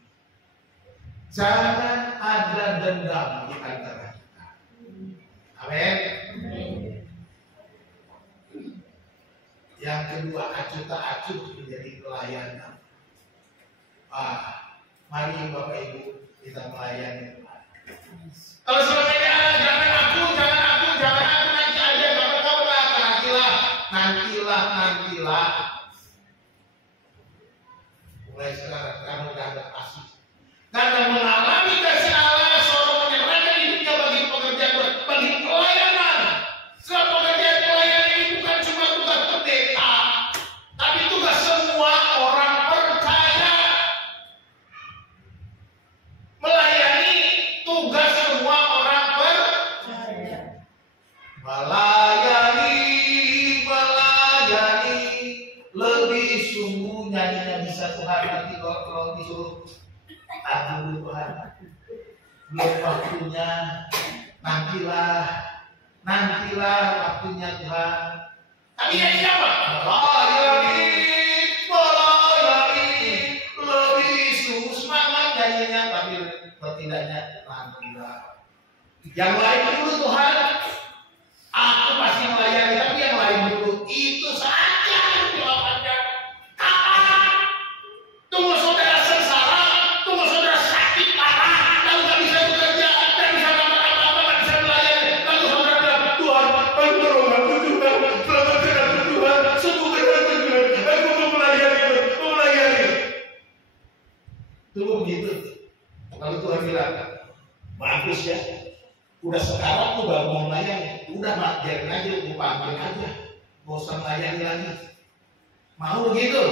Jangan ada dendam di antara kita. Amin. Yang kedua, acuh tak acuh menjadi pelayanan. Mari Bapak Ibu kita melayani Tuhan. Kalau selama ini jangan aku, nanti aja, nantilah. Mulai sekarang kamu udah ada kasih. Karena mengalami kasih Allah, seorang menyerahkan hidupnya bagi pekerjaan, bagi pelayanan. Sebab pekerjaan pelayanan ini bukan cuma tugas pendeta, tapi tugas semua orang percaya. Melayani tugas semua orang percaya. Melayani lebih sungguh nyanyinya bisa Tuhan. Nanti kalau disuruh dulu Tuhan, belum waktunya, nantilah waktunya Tuhan. Tapi nyanyi apa? Melayani lebih sungguh, semangat nyanyinya, tapi bertindaknya nantilah. Yang lain dulu Tuhan, aku pasti melayani, tapi yang lain dulu. Itu saja jawabannya. Kapan? Tunggu saudara sengsara, tunggu saudara sakit parah, lalu gak bisa bekerja, gak bisa apa-apa, gak bisa melayani. Lalu saudara bilang, Tuhan, tolong aku Tuhan, selamatkan aku Tuhan, sembuhkan aku Tuhan, aku mau melayani. Tunggu begitu. Lalu Tuhan bilang, bagus ya. Udah sekarang aku baru mau melayani, udah biarin aja, aku panggil aja, gak usah melayani lagi. Mau begitu?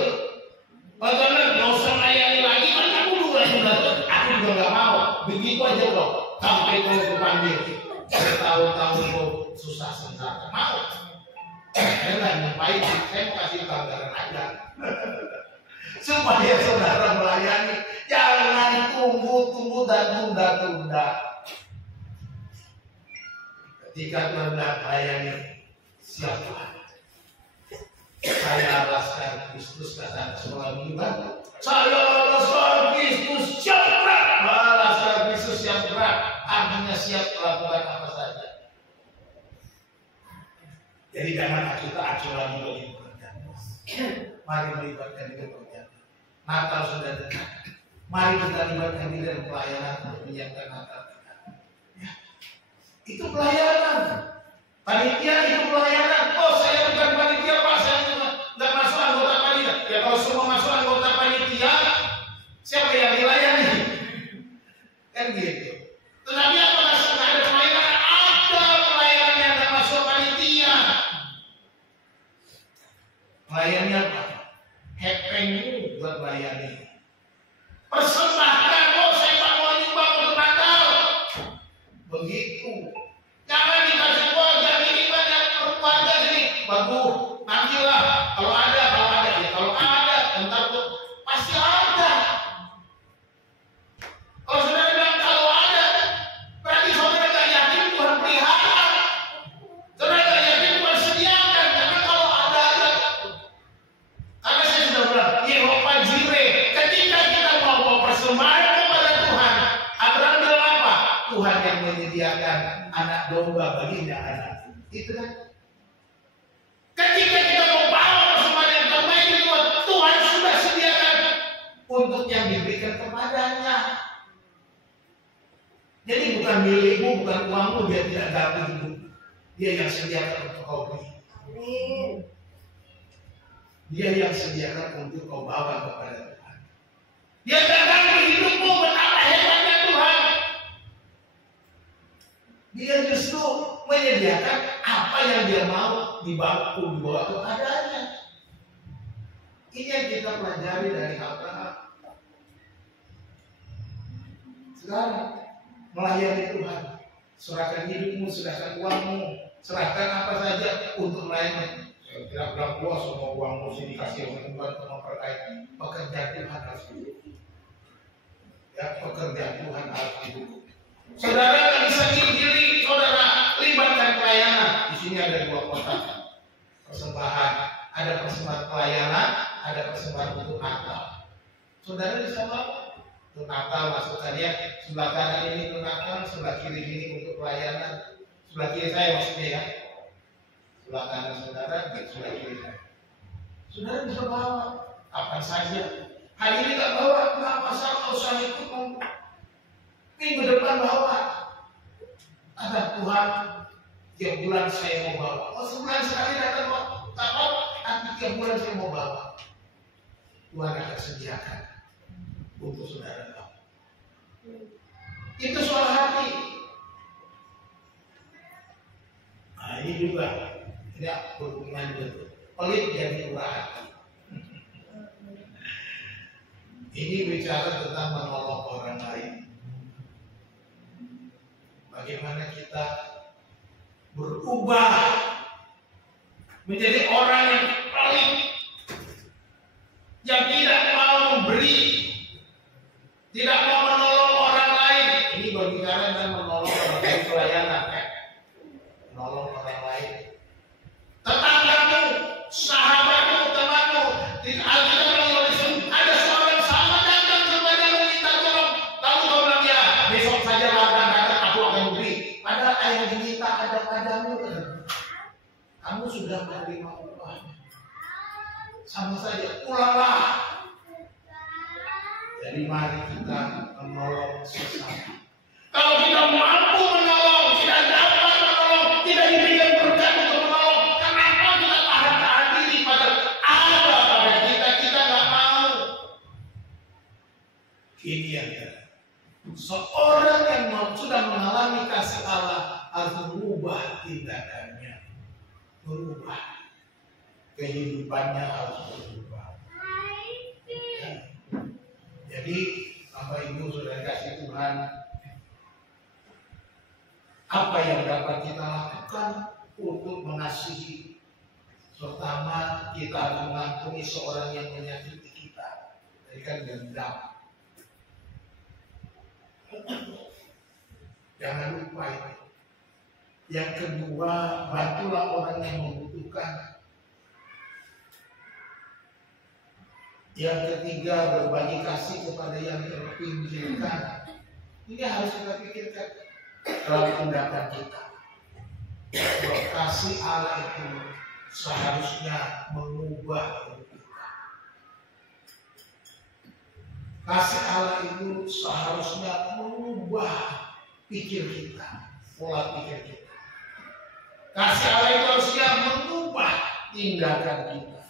Bagaimana gak usah melayani lagi, kan kamu aku juga gak mau. Begitu aja kok, sampai kau panggil. Bertahun-tahun kau susah sengsara, mau? Saya nggak nyumpain, saya mau kasih gambaran aja. Supaya saudara melayani, jangan tunggu dan tunda-tunda. Ketika Tuhan bilang melayani, siap Tuhan. Saya Laskar Kristus, kata sekolah mingguan. Saya Laskar Kristus siap berat. Laskar Kristus siap berat, artinya siap melakukan apa saja. Jadi jangan acuh lagi bagi pekerjaan. Mari melibatkan diri pekerjaan. Natal sudah dekat. Mari kita libatkan diri dalam pelayanan untuk menyiapkan Natal kita. Ya. Itu pelayanan. Panitia itu pelayanan. Oh, saya bukan panitia Pak, saya nggak masuk anggota panitia. Ya kalau semua masuk anggota panitia, siapa yang dilayani? Kan gitu. Tetapi apakah sudah ada pelayanan? Ada pelayanan yang nggak masuk panitia. Pelayannya apa? Hepengmu buat melayani. Persembahkan, oh saya mau nyumbang untuk Natal. Begitu. Jangan dikasih keluarga ini banyak keluarga sini. Bagus, nantilah kalau ada ya kalau ada, entar tuh pasti ada. Kalau saudara bilang kalau ada, berarti saudara gak yakin Tuhan pelihara. Saudara gak yakin Tuhan sediakan, karena kalau ada. Karena saya sudah bilang, Yehova Jireh, ketika kita mau persembahan kepada Tuhan, Abraham bilang apa? Tuhan yang menyediakan anak domba baginya anak. Itu kan? Ketika kita mau bawa persembahan yang terbaik itu, Tuhan sudah sediakan untuk yang diberikan kepadanya. Jadi bukan milikmu, bukan uangmu, dia tidak dapat ibu. Dia yang sediakan untuk kau beri. Dia yang sediakan untuk kau bawa kepada Tuhan. Dia datang ke hidupmu, betapa hebatnya Tuhan. Dia justru menyediakan apa yang dia mau dibawa kepadanya. Ini yang kita pelajari dari Abraham. Sekarang melayani Tuhan, serahkan hidupmu, serahkan uangmu, serahkan apa saja untuk melayani. Tidak bilang puas semua uang mesti dikasih oleh Tuhan untuk memperbaiki. Pekerjaan Tuhan harus didukung. Ya, pekerjaan Tuhan harus didukung. Saudara nggak bisa gili-gili, saudara libatkan pelayanan. Di sini ada 2 kotak persembahan. Ada persembahan pelayanan, ada persembahan untuk Natal. Saudara bisa bawa untuk Natal, masukkannya sebelah kanan ini untuk Natal, sebelah kiri ini untuk pelayanan. Sebelah kiri saya maksudnya ya. Sebelah kanan saudara, sebelah kiri saya. Saudara bisa bawa kapan saja. Hari ini tak bawa, nggak masalah, usah ikut. Minggu depan bawa. Ada Tuhan, tiap bulan saya mau bawa. Oh, sebulan sekali datang bawa. Tak bawa, nanti tiap bulan saya mau bawa. Tuhan akan sediakan untuk saudara bawa. Itu soal hati. Nah, ini juga tidak berhubungan dengan pelit jadi murah hati. Ini bicara tentang menolong orang lain. Bagaimana kita berubah menjadi orang yang pelit, yang tidak mau memberi, tidak mau menolong orang lain. Ini berbicara tentang menolong orang lain, pelayanan, menolong orang lain. Tetanggamu, sahabatmu, temanmu, ada seorang sahabat datang kepadamu minta tolong, lalu kau bilang ya besok saja datang aku akan beri. Padahal yang diminta ada padamu, kamu sudah menerima upahnya. Sama saja, ulanglah. Jadi mari kita menolong sesama. Kalau kita mampu menolong, tidak dapat menolong, tidak diberikan berkat untuk menolong, kenapa kita tahan diri pada ada pada kita nggak mau? Ini yang seorang yang sudah mengalami kasih Allah harus mengubah tindakannya, berubah kehidupannya harus berubah. Jadi Bapak Ibu sudah kasih Tuhan, apa yang dapat kita lakukan untuk mengasihi? Pertama, kita harus mengampuni seorang yang menyakiti kita. Jadi kan dendam. Jangan lupa itu. Yang kedua, bantulah orang yang membutuhkan. Yang ketiga, berbagi kasih kepada yang terpinggirkan. Ini harus kita pikirkan dalam tindakan kita. Kasih Allah itu seharusnya mengubah hidup kita. Kasih Allah itu seharusnya mengubah pikir kita, pola pikir kita. Kasih Allah itu harusnya mengubah tindakan kita.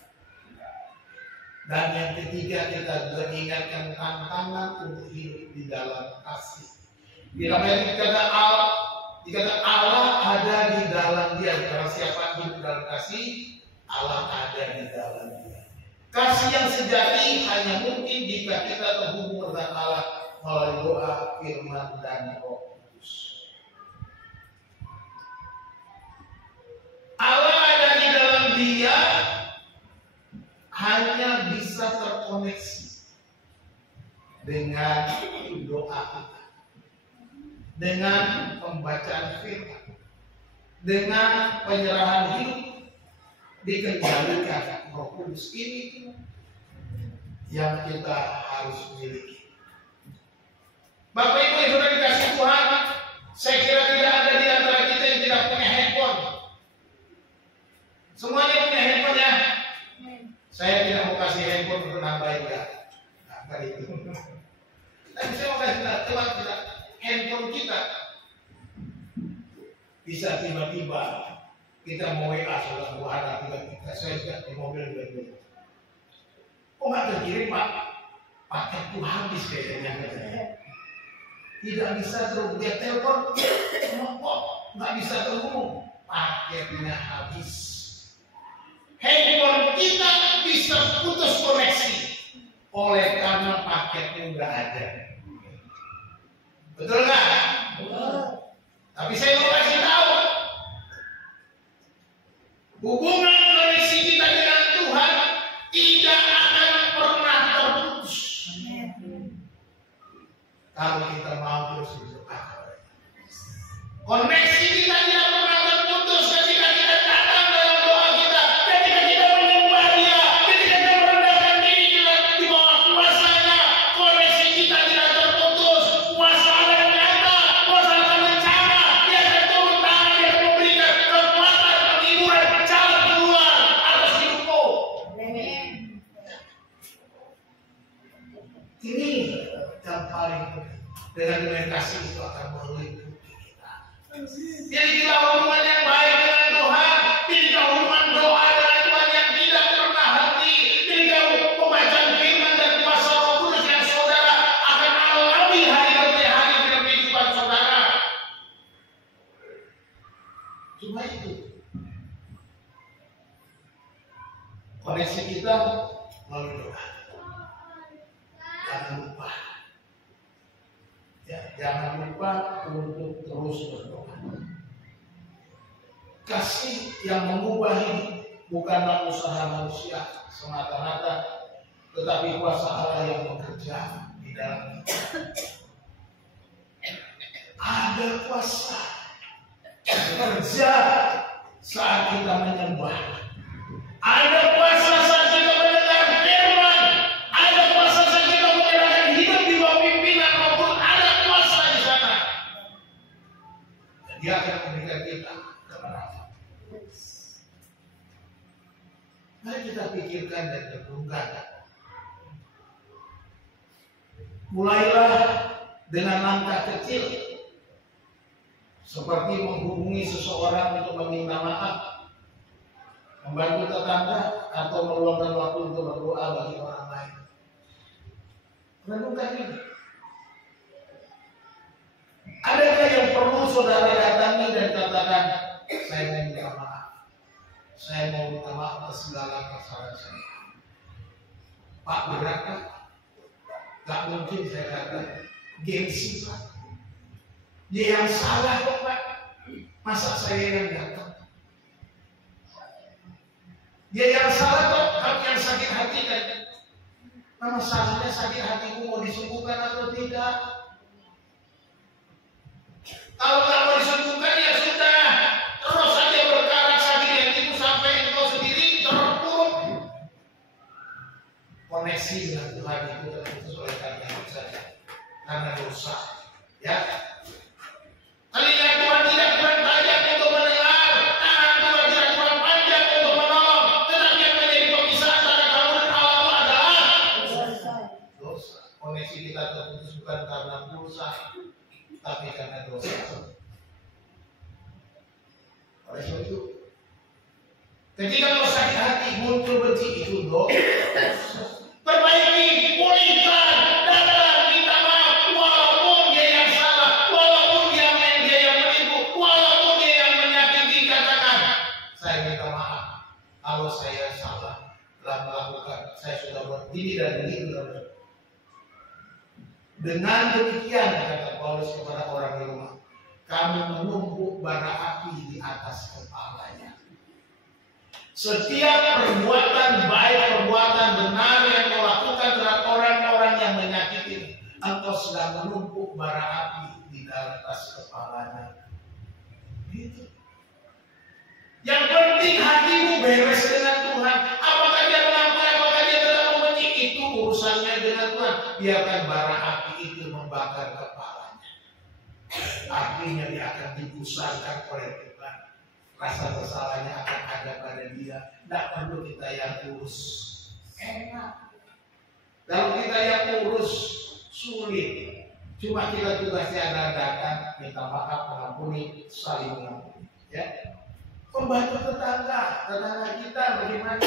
Dan yang ketiga, kita mengingatkan tantangan untuk hidup di dalam kasih. Di dalam ayat dikata Allah ada di dalam dia. Karena siapa hidup dalam kasih, Allah ada di dalam dia. Kasih yang sejati hanya mungkin jika kita terhubung dengan Allah melalui doa, firman, dan Roh Kudus. Allah ada di dalam dia hanya bisa terkoneksi dengan doa kita, dengan pembacaan firman, dengan penyerahan hidup, dikendalikan Roh Kudus. Ini yang kita harus miliki. Bapak Ibu yang sudah dikasih Tuhan, saya kira tidak ada di antara kita yang tidak punya handphone. Semuanya punya handphone ya. Saya tidak mau kasih handphone untuk nambahin ya. Nah, itu. Tapi saya mau kasih tahu kita, handphone kita bisa tiba-tiba kita mau WA saudara buah anak kita, saya tidak di mobil juga. Oh nggak terkirim Pak, paket itu habis kayaknya. Tidak bisa terhubung, dia telepon, kok nggak bisa terhubung, paketnya habis. Handphone kita bisa putus koneksi oleh karena paketnya nggak ada. Betul nggak? Tapi saya mau kasih tahu, hubungan koneksi paling penting. Dengan kasih itu akan meliputi kita. Jadi kita hubungan yang baik dengan Tuhan, tidak hubungan doa dengan Tuhan yang tidak pernah henti, tidak pembacaan firman dan kuasa Roh Kudus yang saudara akan alami hari demi hari dalam kehidupan saudara. Cuma itu. Koneksi kita melalui doa. Jangan lupa. Ya, jangan lupa untuk terus berdoa. Kasih yang mengubah ini bukanlah usaha manusia semata-mata, tetapi kuasa Allah yang bekerja di dalam kita. Ada kuasa bekerja saat kita menyembah. Ada kuasa saat kita mendengar firman. Ada kuasa saat kita menyerahkan hidup di bawah pimpinan maupun ada kuasa di sana. Dan Dia akan memberikan kita kemenangan. Mari kita pikirkan dan renungkan. Mulailah dengan langkah kecil, seperti menghubungi seseorang untuk meminta maaf, membantu tetangga, atau meluangkan waktu untuk berdoa bagi orang lain. Renungkan ini. Adakah yang perlu saudara datangi dan katakan, saya mau minta maaf. Saya mau minta maaf atas segala kesalahan saya. Pak, berat kan? Gak mungkin saya katakan gengsi Pak. Dia yang salah kok Pak. Masa saya yang datang? Dia yang salah kok, kami yang sakit hati kan? Nah, masalahnya sakit hatiku mau disembuhkan atau tidak? Kalau nggak mau disembuhkan ya sudah, terus saja berkarat sakit hatiku sampai engkau sendiri terpuruk. Koneksi dengan Tuhan itu terputus oleh karena saja, karena dosa. Ya. Telinga Tuhan tidak kurang tajam untuk mendengar, tangan Tuhan tidak kurang panjang untuk menolong, tetapi yang menjadi pemisah antara kamu dan Allah itu adalah dosa. Koneksi kita terputus bukan karena dosa, tapi karena dosa. Oleh sebab itu, ketika kau sakit hati muncul benci itu dosa. Perbaiki, pulihkan, datang minta maaf, walaupun dia yang salah, walaupun dia yang menipu, walaupun dia yang menyakiti, katakan, saya minta maaf kalau saya salah telah melakukan, saya sudah buat ini dan ini. Dengan demikian kata Paulus kepada orang di rumah, kami menumpuk bara api di atas kepalanya. Setiap perbuatan baik, perbuatan benar yang kau lakukan terhadap orang-orang yang menyakiti, engkau sedang menumpuk bara api di atas kepalanya. Gitu. Yang penting hatimu beres dengan Tuhan. Apakah dia melakukan, apakah dia tidak membenci, itu urusannya dengan Tuhan. Biarkan bara api itu membakar kepalanya. Akhirnya dia akan dibusarkan oleh Tuhan. Rasa bersalahnya akan ada pada dia. Tidak perlu kita yang urus. Enak. Kalau kita yang urus sulit. Cuma kita tugasnya adalah datang, minta maaf, mengampuni, saling mengampuni. Ya. Membantu tetangga kita bagaimana?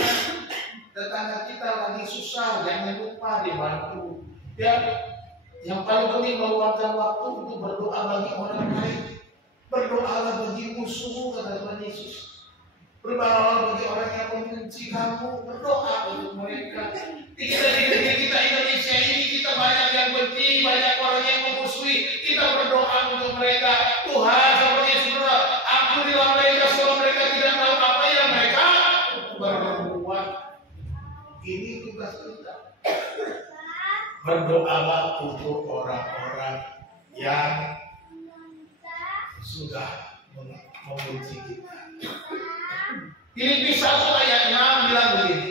Tetangga kita lagi susah, jangan lupa dibantu. Ya. Yang paling penting meluangkan waktu untuk berdoa bagi orang lain. Berdoalah bagi musuhmu, kata Tuhan Yesus. Berdoalah bagi orang yang membenci kamu. Berdoa untuk mereka. Di negeri kita Indonesia ini kita banyak yang benci, banyak orang yang memusuhi. Kita berdoa untuk mereka. Tuhan, seperti saudara, ampunilah mereka sebab mereka tidak tahu apa yang mereka berbuat. Ini tugas kita. Berdoalah untuk orang-orang yang sudah membenci kita. Filipi 1 ayat 6 bilang begini.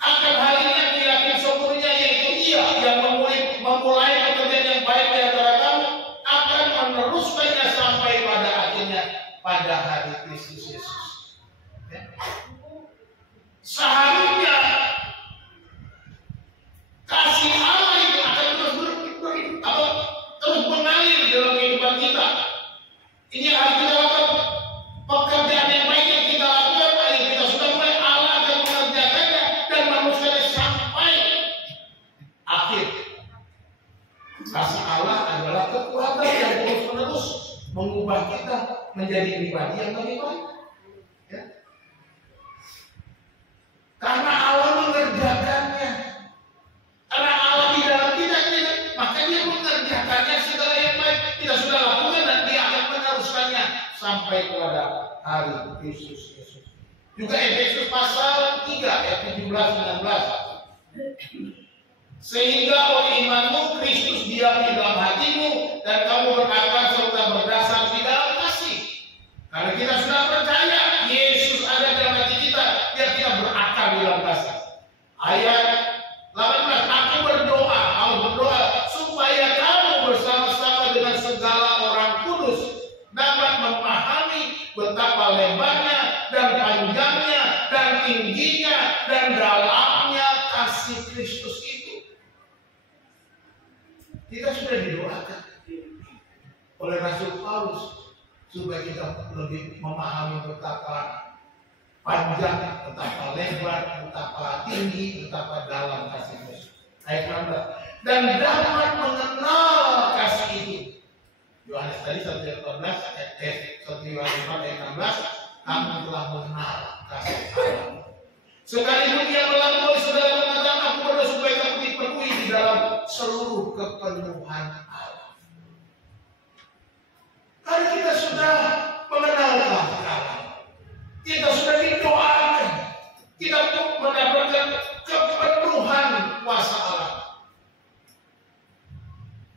Akan hal ini yang yakin sepenuhnya, yaitu Ia yang memulai pekerjaan yang baik di antara kamu akan meneruskannya sampai pada akhirnya pada hari Kristus Yesus. Ya. Seharusnya kasih Allah itu akan terus apa menjadi pribadi yang lebih baik. Ya. Karena Allah mengerjakannya. Karena Allah di dalam kita, maka Dia mengerjakannya segala yang baik kita sudah lakukan dan Dia akan meneruskannya sampai kepada hari Kristus Yesus. Juga Efesus pasal 3 ayat 17-19. Sehingga oleh imanmu Kristus diam di dalam hatimu dan kamu berakal serta berdasar di dalam kasih. Karena kita sudah percaya Yesus ada dalam hati kita, biar kita berakal di dalam kasih. Ayat 18, aku berdoa, Allah berdoa supaya kamu bersama-sama dengan segala orang kudus dapat memahami betapa lebarnya dan panjangnya dan tingginya dan dalamnya kasih Kristus itu. Kita sudah didoakan oleh Rasul Paulus supaya kita lebih memahami betapa panjang, betapa lebar, betapa tinggi, betapa dalam kasih Kristus. Ayat 16. Dan dapat mengenal kasih itu. Yohanes tadi 1 Yohanes 16, kamu telah mengenal kasih Allah. Sekalipun Dia melampaui segala pengetahuan, aku berdoa supaya kamu dipenuhi di dalam seluruh kepenuhan Allah. Karena kita sudah mengenal Allah, kita sudah didoakan, kita mendapatkan kepenuhan kuasa Allah.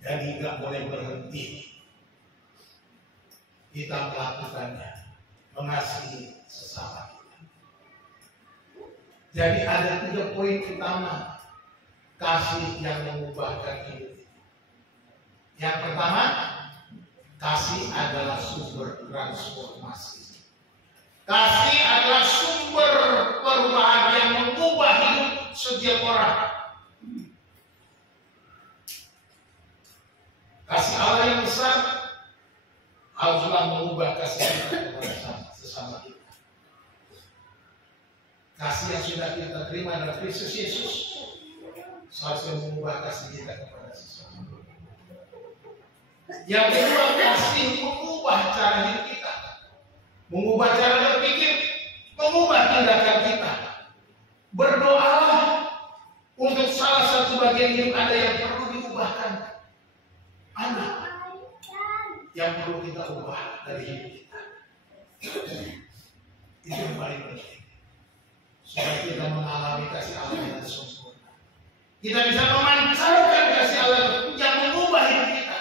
Jadi nggak boleh berhenti kita melakukannya, mengasihi sesama kita. Jadi ada 3 poin utama kasih yang mengubahkan hidup. Yang pertama, kasih adalah sumber transformasi. Kasih adalah sumber perubahan yang mengubah hidup setiap orang. Kasih Allah yang besar haruslah mengubah kasih kita kepada sesama kita. Kasih yang sudah kita terima dalam Kristus Yesus seharusnya mengubah kasih kita kepada sesama. Yang kedua, kasih mengubah cara hidup kita, mengubah cara berpikir, mengubah tindakan kita. Berdoalah untuk salah satu bagian hidup Anda yang perlu diubahkan. Anak yang perlu kita ubah dari hidup kita. Itu yang paling penting. Supaya kita mengalami kasih Allah yang sempurna. Kita bisa memancarkan kasih Allah yang mengubah hidup kita.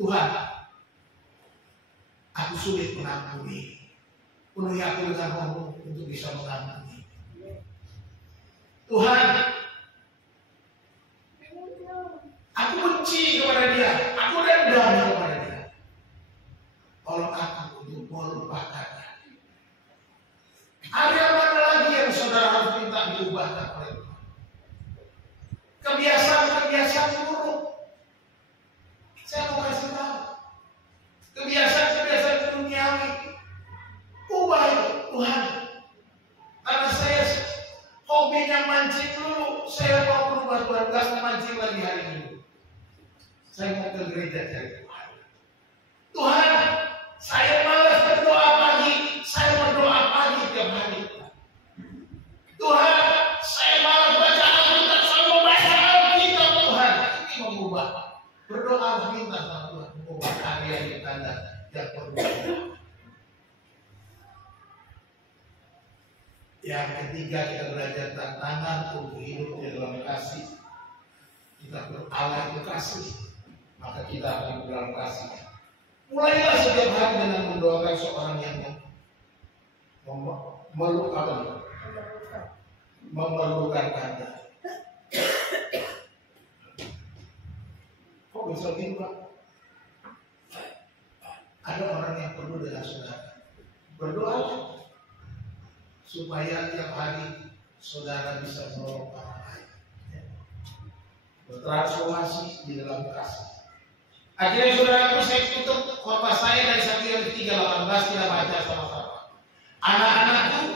Tuhan, aku sulit mengampuni. Penuhi aku dengan roh untuk bisa mengampuni. Tuhan, aku benci kepada dia. Aku dendam kepada dia. Tolong aku untuk melupakannya. Ada mana lagi yang saudara harus minta diubahkan oleh Tuhan? Kebiasaan-kebiasaan buruk. Saya mau kasih tahu. Kebiasaan-kebiasaan duniawi. Ubah itu Tuhan. Karena saya hobinya mancing dulu. Saya mau berubah Tuhan. Gak mau mancing lagi hari ini. Saya mau ke gereja cari Tuhan. Tuhan, saya malas berdoa pagi. Saya berdoa pagi tiap hari. Tuhan, saya malas baca Alkitab. Saya mau baca Alkitab Tuhan. Ini mengubah. Berdoa minta sama Tuhan. Mengubah karya yang Anda yang perlu. Yang ketiga, kita belajar tantangan untuk hidup di dalam kasih. Kita Allah itu kasih. Maka kita akan dalam kasih. Mulailah setiap hari dengan mendoakan seorang yang memerlukan Anda. Kok bisa gitu, Pak? Ada orang yang perlu dengan saudara. Berdoa supaya tiap hari saudara bisa menolong orang lain. Bertransformasi di dalam kasih. Akhirnya saudaraku, saya tutup khotbah saya dari 1 Yohanes 3:18, kita baca sama-sama. Anak-anakku,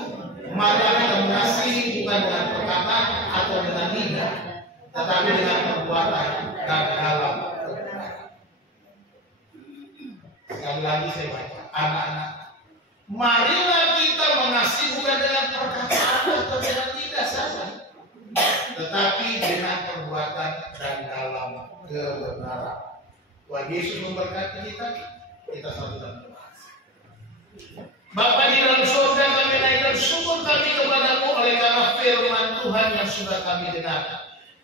marilah kita mengasihi bukan dengan perkataan atau dengan lidah, tetapi dengan perbuatan dan dalam kebenaran. Sekali lagi saya baca. anak-anak. Marilah kita mengasihi bukan dengan perkataan atau dengan lidah saja, tetapi dengan perbuatan dan dalam kebenaran. Tuhan Yesus memberkati kita satu dan doa. Bapa di dalam surga, kami naikkan syukur kami kepadamu oleh karena firman Tuhan yang sudah kami dengar.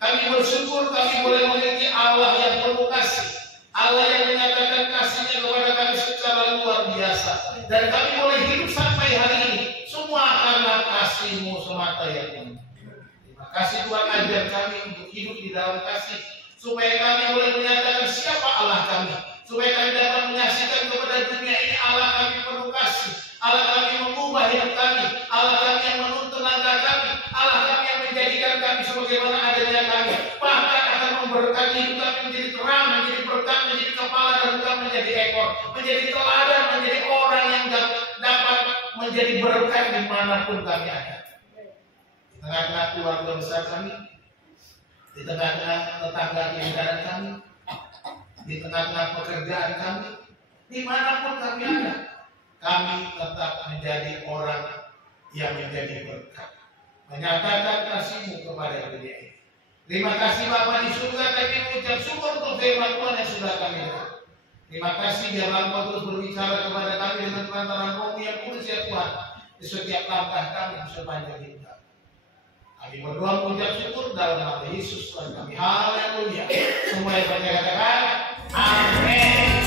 Kami bersyukur kami boleh memiliki Allah yang penuh kasih, Allah yang menyatakan kasih-Nya kepada kami secara luar biasa, dan kami boleh hidup sampai hari ini semua karena kasih-Mu semata ya Tuhan. Terima kasih Tuhan, ajar kami untuk hidup di dalam kasih, supaya kami boleh menyatakan siapa Allah kami, supaya kami dapat menyaksikan kepada dunia ini Allah kami penuh kasih, Allah kami mengubah hidup kami, Allah kami yang menuntun langkah kami, Allah kami yang menjadikan kami sebagaimana adanya kami, bahkan akan memberkati hidup kami menjadi terang, menjadi berkat, menjadi kepala dan bukan menjadi ekor, menjadi teladan, menjadi orang yang dapat menjadi berkat dimanapun kami ada. Di tengah-tengah keluarga besar kami, di tengah-tengah tetangga di negara kami, di tengah-tengah pekerjaan kami, dimanapun kami ada, kami tetap menjadi orang yang menjadi berkat, menyatakan kasih-Mu kepada dunia ini. Terima kasih Bapa di surga, kami mengucap syukur untuk firman Tuhan yang sudah kami dengar. Terima kasih biarlah Engkau terus berbicara kepada kami dengan perantaraan Roh yang kudus ya Tuhan, di setiap langkah kami sepanjang hidup kami. Kami berdoa mengucap syukur dalam nama Yesus Tuhan kami. Haleluya. Semua yang berkata, amin.